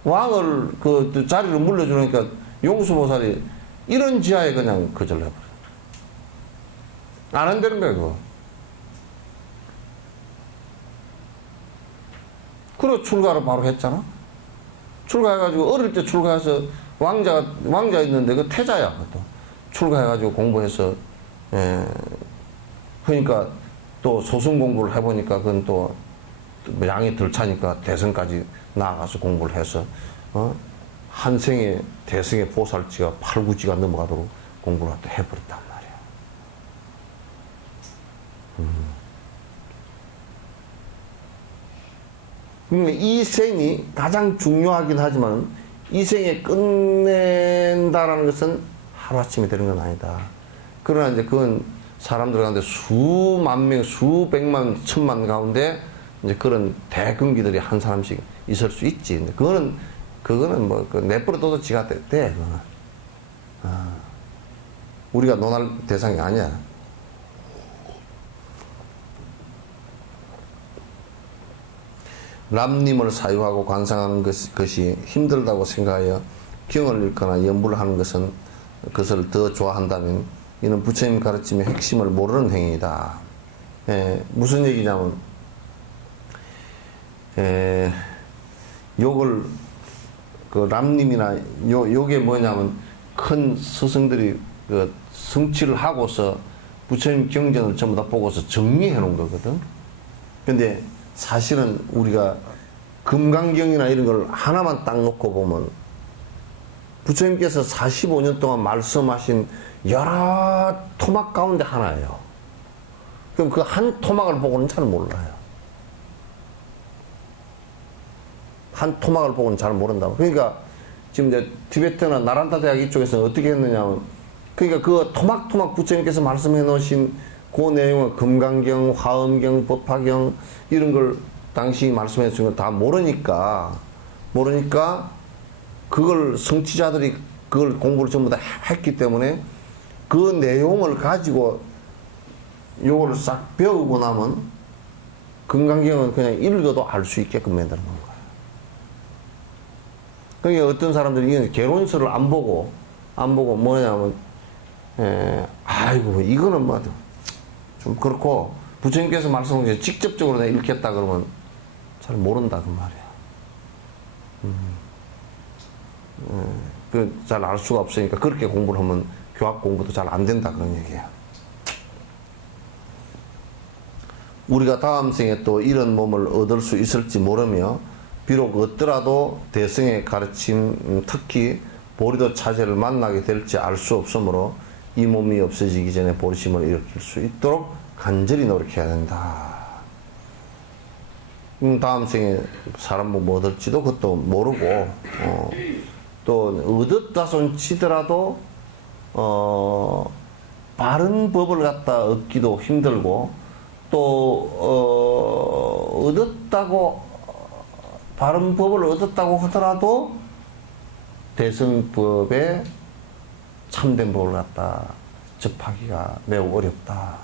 왕을 그 자리를 물려주니까 용수보살이 이런 지하에 그냥 거절해버려. 안 한다는 거야, 그거. 그리고 출가를 바로 했잖아. 출가해가지고 어릴 때 출가해서 왕자 있는데 그 태자야, 그것도. 출가해가지고 공부해서 그러니까 또 소승 공부를 해보니까 그건 또 양이 덜 차니까 대승까지 나아가서 공부를 해서 한 생에 대승의 보살지가 8, 9지가 넘어가도록 공부를 또 해버렸단 말이야. 이 생이 가장 중요하긴 하지만 이 생에 끝낸다라는 것은 하루아침에 되는 건 아니다. 그러나 이제 그건 사람들 가운데 수만 명, 수백만, 천만 가운데 이제 그런 대금기들이 한 사람씩 있을 수 있지. 근데 그거는 뭐, 내버려둬도 지가 돼, 그거는. 우리가 논할 대상이 아니야. 람님을 사유하고 관상하는 것이 힘들다고 생각하여 경을 읽거나 연부를 하는 것을 더 좋아한다면 이는 부처님 가르침의 핵심을 모르는 행위이다. 무슨 얘기냐면, 요걸, 람님이나, 요게 뭐냐면, 큰 스승들이 성취를 하고서 부처님 경전을 전부 다 보고서 정리해 놓은 거거든. 근데 사실은 우리가 금강경이나 이런 걸 하나만 딱 놓고 보면 부처님께서 45년 동안 말씀하신 여러 토막 가운데 하나예요. 그럼 그 한 토막을 보고는 잘 몰라요. 한 토막을 보고는 잘 모른다고. 그러니까 지금 이제 티베트나 나란타 대학 이쪽에서 어떻게 했느냐면, 그러니까 그 토막토막 부처님께서 말씀해 놓으신 그 내용을 금강경, 화엄경, 법화경 이런 걸 당시 말씀해 주신 걸 다 모르니까 그걸 성취자들이 그걸 공부를 전부 다 했기 때문에 그 내용을 가지고 요거를 싹 배우고 나면 금강경은 그냥 읽어도 알 수 있게끔 만드는 거예요. 그러니까 어떤 사람들이 개론서를 안 보고 뭐냐면, 아이고, 이거는 뭐, 좀 그렇고, 부처님께서 말씀하신 게 직접적으로 내가 읽겠다 그러면 잘 모른다, 그 말이야. 잘 알 수가 없으니까 그렇게 공부를 하면 교학 공부도 잘 안 된다, 그런 얘기야. 우리가 다음 생에 또 이런 몸을 얻을 수 있을지 모르며, 비록 얻더라도 대승의 가르침, 특히 보리도 차제를 만나게 될지 알 수 없으므로 이 몸이 없어지기 전에 보리심을 일으킬 수 있도록 간절히 노력해야 된다. 다음 생에 사람 뭐 얻을지도 그것도 모르고, 또 얻었다 손 치더라도 바른 법을 갖다 얻기도 힘들고, 또 얻었다고 바른 법을 얻었다고 하더라도 대승법에 참된 법을 갖다 접하기가 매우 어렵다.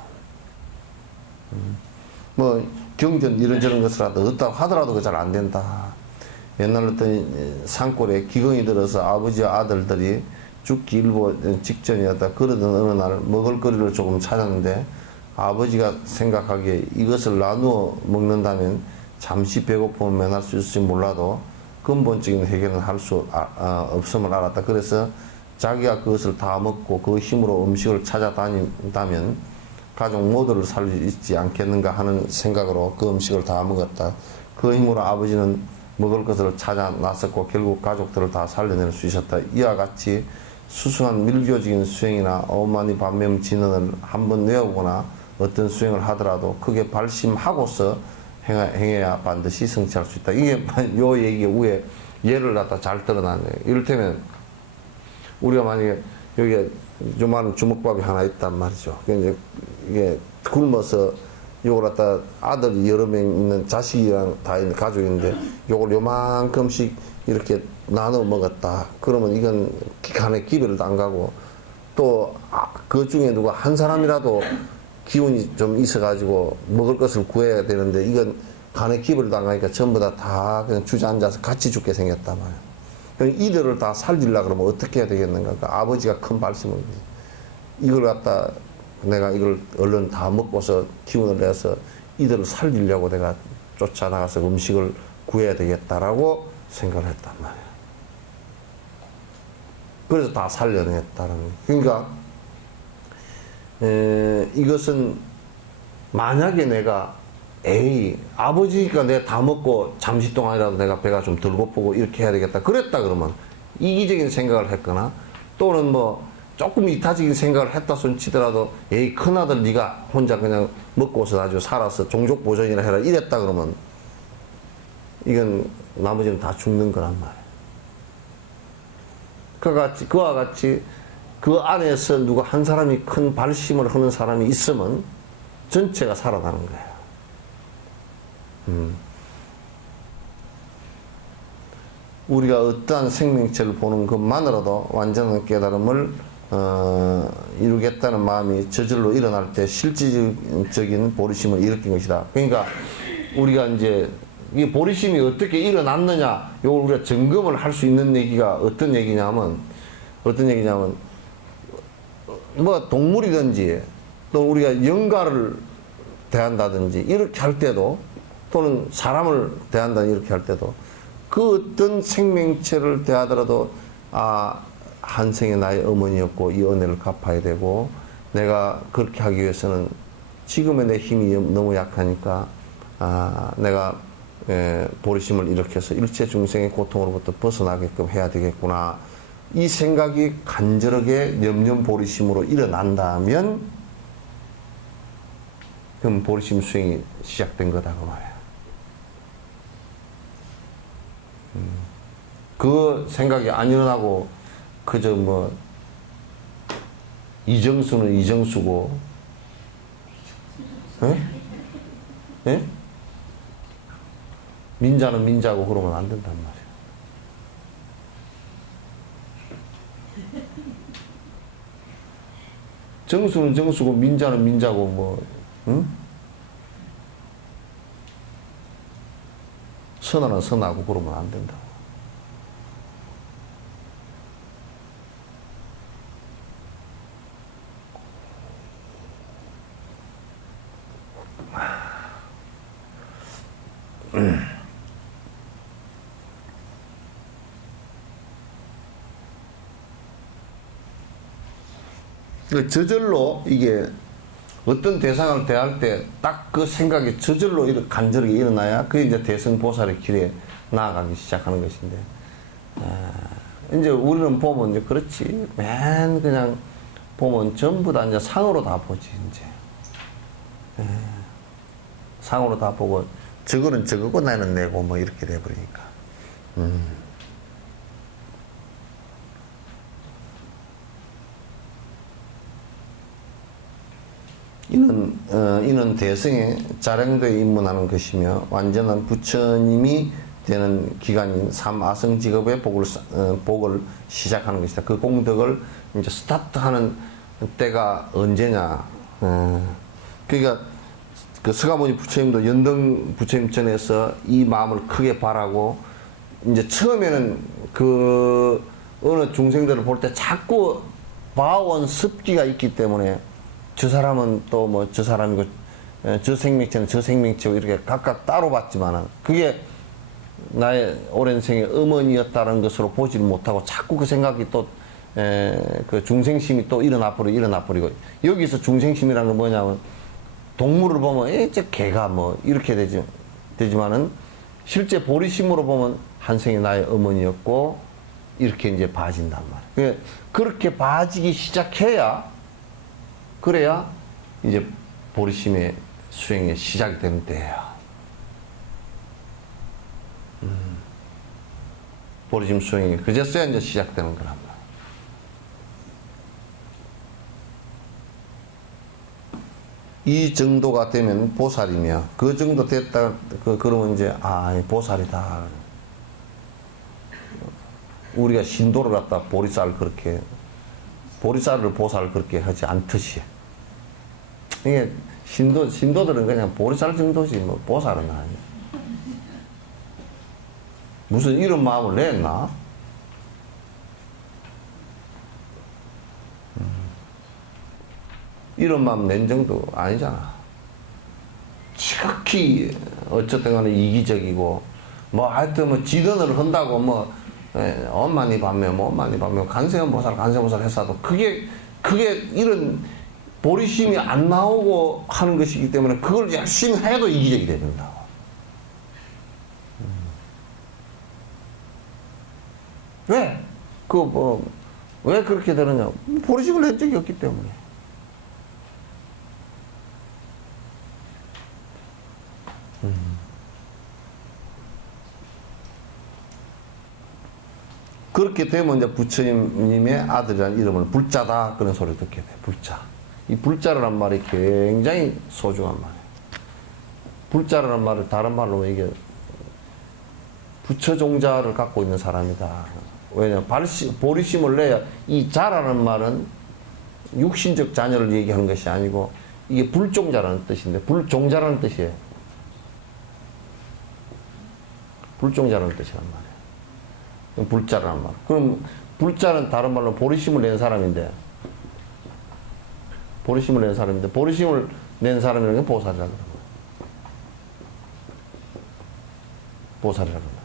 뭐 경전 이런저런 것을 얻었다고 하더라도 잘 안 된다. 옛날 어떤 산골에 기근이 들어서 아버지와 아들들이 죽기 일보 직전이었다. 그러던 어느 날 먹을거리를 조금 찾았는데 아버지가 생각하기에 이것을 나누어 먹는다면 잠시 배고픔을 면할 수 있을지 몰라도 근본적인 해결은 할 수 없음을 알았다. 그래서 자기가 그것을 다 먹고 그 힘으로 음식을 찾아다닌다면 가족 모두를 살릴 수 있지 않겠는가 하는 생각으로 그 음식을 다 먹었다. 그 힘으로 아버지는 먹을 것을 찾아 나섰고 결국 가족들을 다 살려낼 수 있었다. 이와 같이 수승한 밀교적인 수행이나 어머니 반면 진언을 한번 외우거나 어떤 수행을 하더라도 크게 발심하고서 행해야 반드시 성취할 수 있다. 이게 요 얘기 위에 예를 갖다 잘 드러나네. 이를테면 우리가 만약에 여기에 요만한 주먹밥이 하나 있단 말이죠. 이게 굶어서 요걸 갖다 아들이 여러 명 있는 자식이랑 다 있는 가족인데 요걸 요만큼씩 이렇게 나눠 먹었다. 그러면 이건 간에 기별도 안 가고 또 그 중에 누가 한 사람이라도 기운이 좀 있어가지고 먹을 것을 구해야 되는데 이건 간에 기별도 안 가니까 전부 다 그냥 주저앉아서 같이 죽게 생겼단 말이야. 그럼 이들을 다 살리려고 그러면 어떻게 해야 되겠는가? 그 아버지가 큰 발심을 이걸 갖다 내가 이걸 얼른 다 먹고서 기운을 내서 이들을 살리려고 내가 쫓아나가서 음식을 구해야 되겠다라고 생각을 했단 말이야. 그래서 다 살려냈다는 거야. 그러니까 이것은 만약에 내가 아버지가 내가 다 먹고 잠시 동안이라도 내가 배가 좀 덜 고프고 이렇게 해야 되겠다 그랬다 그러면 이기적인 생각을 했거나 또는 뭐 조금 이타적인 생각을 했다 손 치더라도 큰아들 네가 혼자 그냥 먹고서 아주 살아서 종족 보존이나 해라 이랬다 그러면 이건 나머지는 다 죽는 거란 말이에요. 그와 같이 그 안에서 누가 한 사람이 큰 발심을 하는 사람이 있으면 전체가 살아나는 거예요. 우리가 어떠한 생명체를 보는 것만으로도 완전한 깨달음을 이루겠다는 마음이 저절로 일어날 때 실질적인 보리심을 일으킨 것이다. 그러니까 우리가 이제 이 보리심이 어떻게 일어났느냐, 이걸 우리가 점검을 할 수 있는 얘기가 어떤 얘기냐면, 뭐 동물이든지 또 우리가 영가를 대한다든지 이렇게 할 때도, 또는 사람을 대한다 이렇게 할 때도, 그 어떤 생명체를 대하더라도 한생에 나의 어머니였고 이 은혜를 갚아야 되고, 내가 그렇게 하기 위해서는 지금의 내 힘이 너무 약하니까 내가 보리심을 일으켜서 일체 중생의 고통으로부터 벗어나게끔 해야 되겠구나, 이 생각이 간절하게 염염 보리심으로 일어난다면 그럼 보리심 수행이 시작된 거다 그 말이야. 그 생각이 안 일어나고 그저 뭐 이정수는 이정수고, 예? 예? 민자는 민자고 그러면 안 된단 말이야. 정수는 정수고 민자는 민자고 뭐, 응? 선하는 선하고 그러면 안 된다. 저절로 이게 어떤 대상을 대할 때 딱 그 생각이 저절로 간절하게 일어나야 그게 이제 대승보살의 길에 나아가기 시작하는 것인데, 이제 우리는 보면 이제 그렇지, 맨 그냥 보면 전부 다 이제 상으로 다 보지, 이제. 상으로 다 보고, 저거는 저거고 나는 내고 뭐 이렇게 돼버리니까. 이는 대승에 자량도에 입문하는 것이며 완전한 부처님이 되는 기간인 삼아성직업의 복을 시작하는 것이다. 그 공덕을 이제 스타트하는 때가 언제냐. 그러니까 그 서가모니 부처님도 연등 부처님 전에서 이 마음을 크게 바라고, 이제 처음에는 그 어느 중생들을 볼 때 자꾸 봐온 습기가 있기 때문에 저 사람은 또 뭐 저 사람이고 저 생명체는 저 생명체고 이렇게 각각 따로 봤지만은 그게 나의 오랜 생의 어머니였다는 것으로 보지를 못하고 자꾸 그 생각이 또 그 중생심이 또 일어나 버리고, 여기서 중생심이라는 건 뭐냐면 동물을 보면 저 개가 뭐 이렇게 되지만은 실제 보리심으로 보면 한생이 나의 어머니였고 이렇게 이제 봐진단 말이에요. 그렇게 봐지기 시작해야, 그래야 이제 보리심의 수행의 시작이 되는 때예요. 보리심 수행이 그제서야 이제 시작되는 거란 말이에요. 이 정도가 되면 보살이며, 그 정도 됐다 그러면 이제 보살이다. 우리가 신도를 갖다 보리쌀을 그렇게 하지 않듯이, 이게 신도들은 그냥 보리쌀 정도지 뭐 보살은 아니야. 무슨 이런 마음을 냈나? 이런 마음 낸 정도 아니잖아. 지극히 어쨌든 간에 이기적이고, 뭐 하여튼 뭐 지던을 한다고 뭐 엄만이 밤며 뭐 엄만이 밤며 간세음보살 했어도 그게 이런 보리심이 안 나오고 하는 것이기 때문에 그걸 열심히 해도 이기적이 됩니다. 왜? 왜 그렇게 되느냐? 보리심을 낸 적이 없기 때문에. 그렇게 되면 이제 부처님의 아들이라는 이름을 불자다 그런 소리 듣게 돼. 불자. 이 불자라는 말이 굉장히 소중한 말이에요. 불자라는 말을 다른 말로 이게 부처종자를 갖고 있는 사람이다. 왜냐하면 보리심을 내야 이 자라는 말은 육신적 자녀를 얘기하는 것이 아니고 이게 불종자라는 뜻인데 불종자라는 뜻이에요. 불종자라는 뜻이란 말이에요. 불자라는 말. 그럼 불자는 다른 말로 보리심을 낸 사람인데 보리심을 낸 사람이라는 게 보살이라고 그러는 거예요. 보살이라고 그러는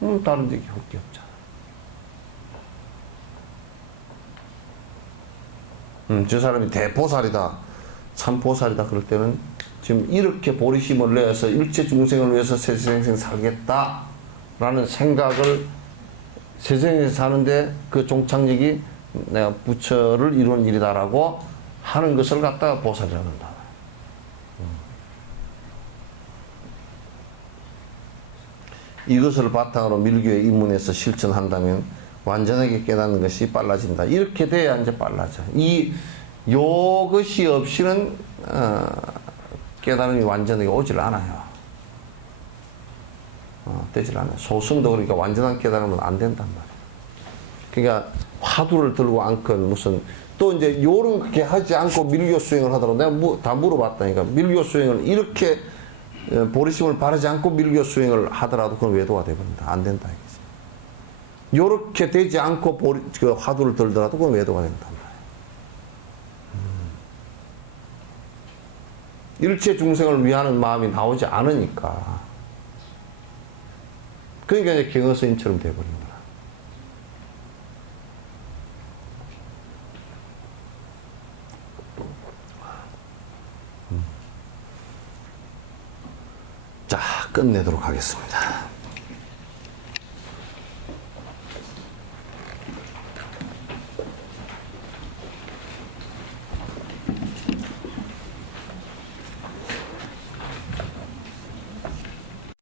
거예요. 다른 얘기 할 게 없잖아. 저 사람이 대보살이다. 참 보살이다. 그럴 때는 지금 이렇게 보리심을 내서 일체 중생을 위해서 세생생 살겠다라는 생각을 세생에서 사는데 그 종착역이 내가 부처를 이룬 일이다라고 하는 것을 갖다가 보살이라고 한다. 이것을 바탕으로 밀교에 입문해서 실천한다면 완전하게 깨닫는 것이 빨라진다. 이렇게 돼야 이제 빨라져. 요것이 없이는 깨달음이 완전하게 오질 않아요. 되질 않아요. 소승도 그러니까 완전한 깨달음은 안 된단 말이에요. 그러니까 화두를 들고 않건 무슨 또 이제 요렇게 하지 않고 밀교 수행을 하더라도 내가 다 물어봤다니까. 밀교 수행을 이렇게 보리심을 바르지 않고 밀교 수행을 하더라도 그건 외도가 되버린다. 안 된다 이거지. 요렇게 되지 않고 그 화두를 들더라도 그건 외도가 된단 말이에요. 일체 중생을 위하는 마음이 나오지 않으니까. 그러니까 이제 경허스님처럼 돼버린 거야. 자, 끝내도록 하겠습니다.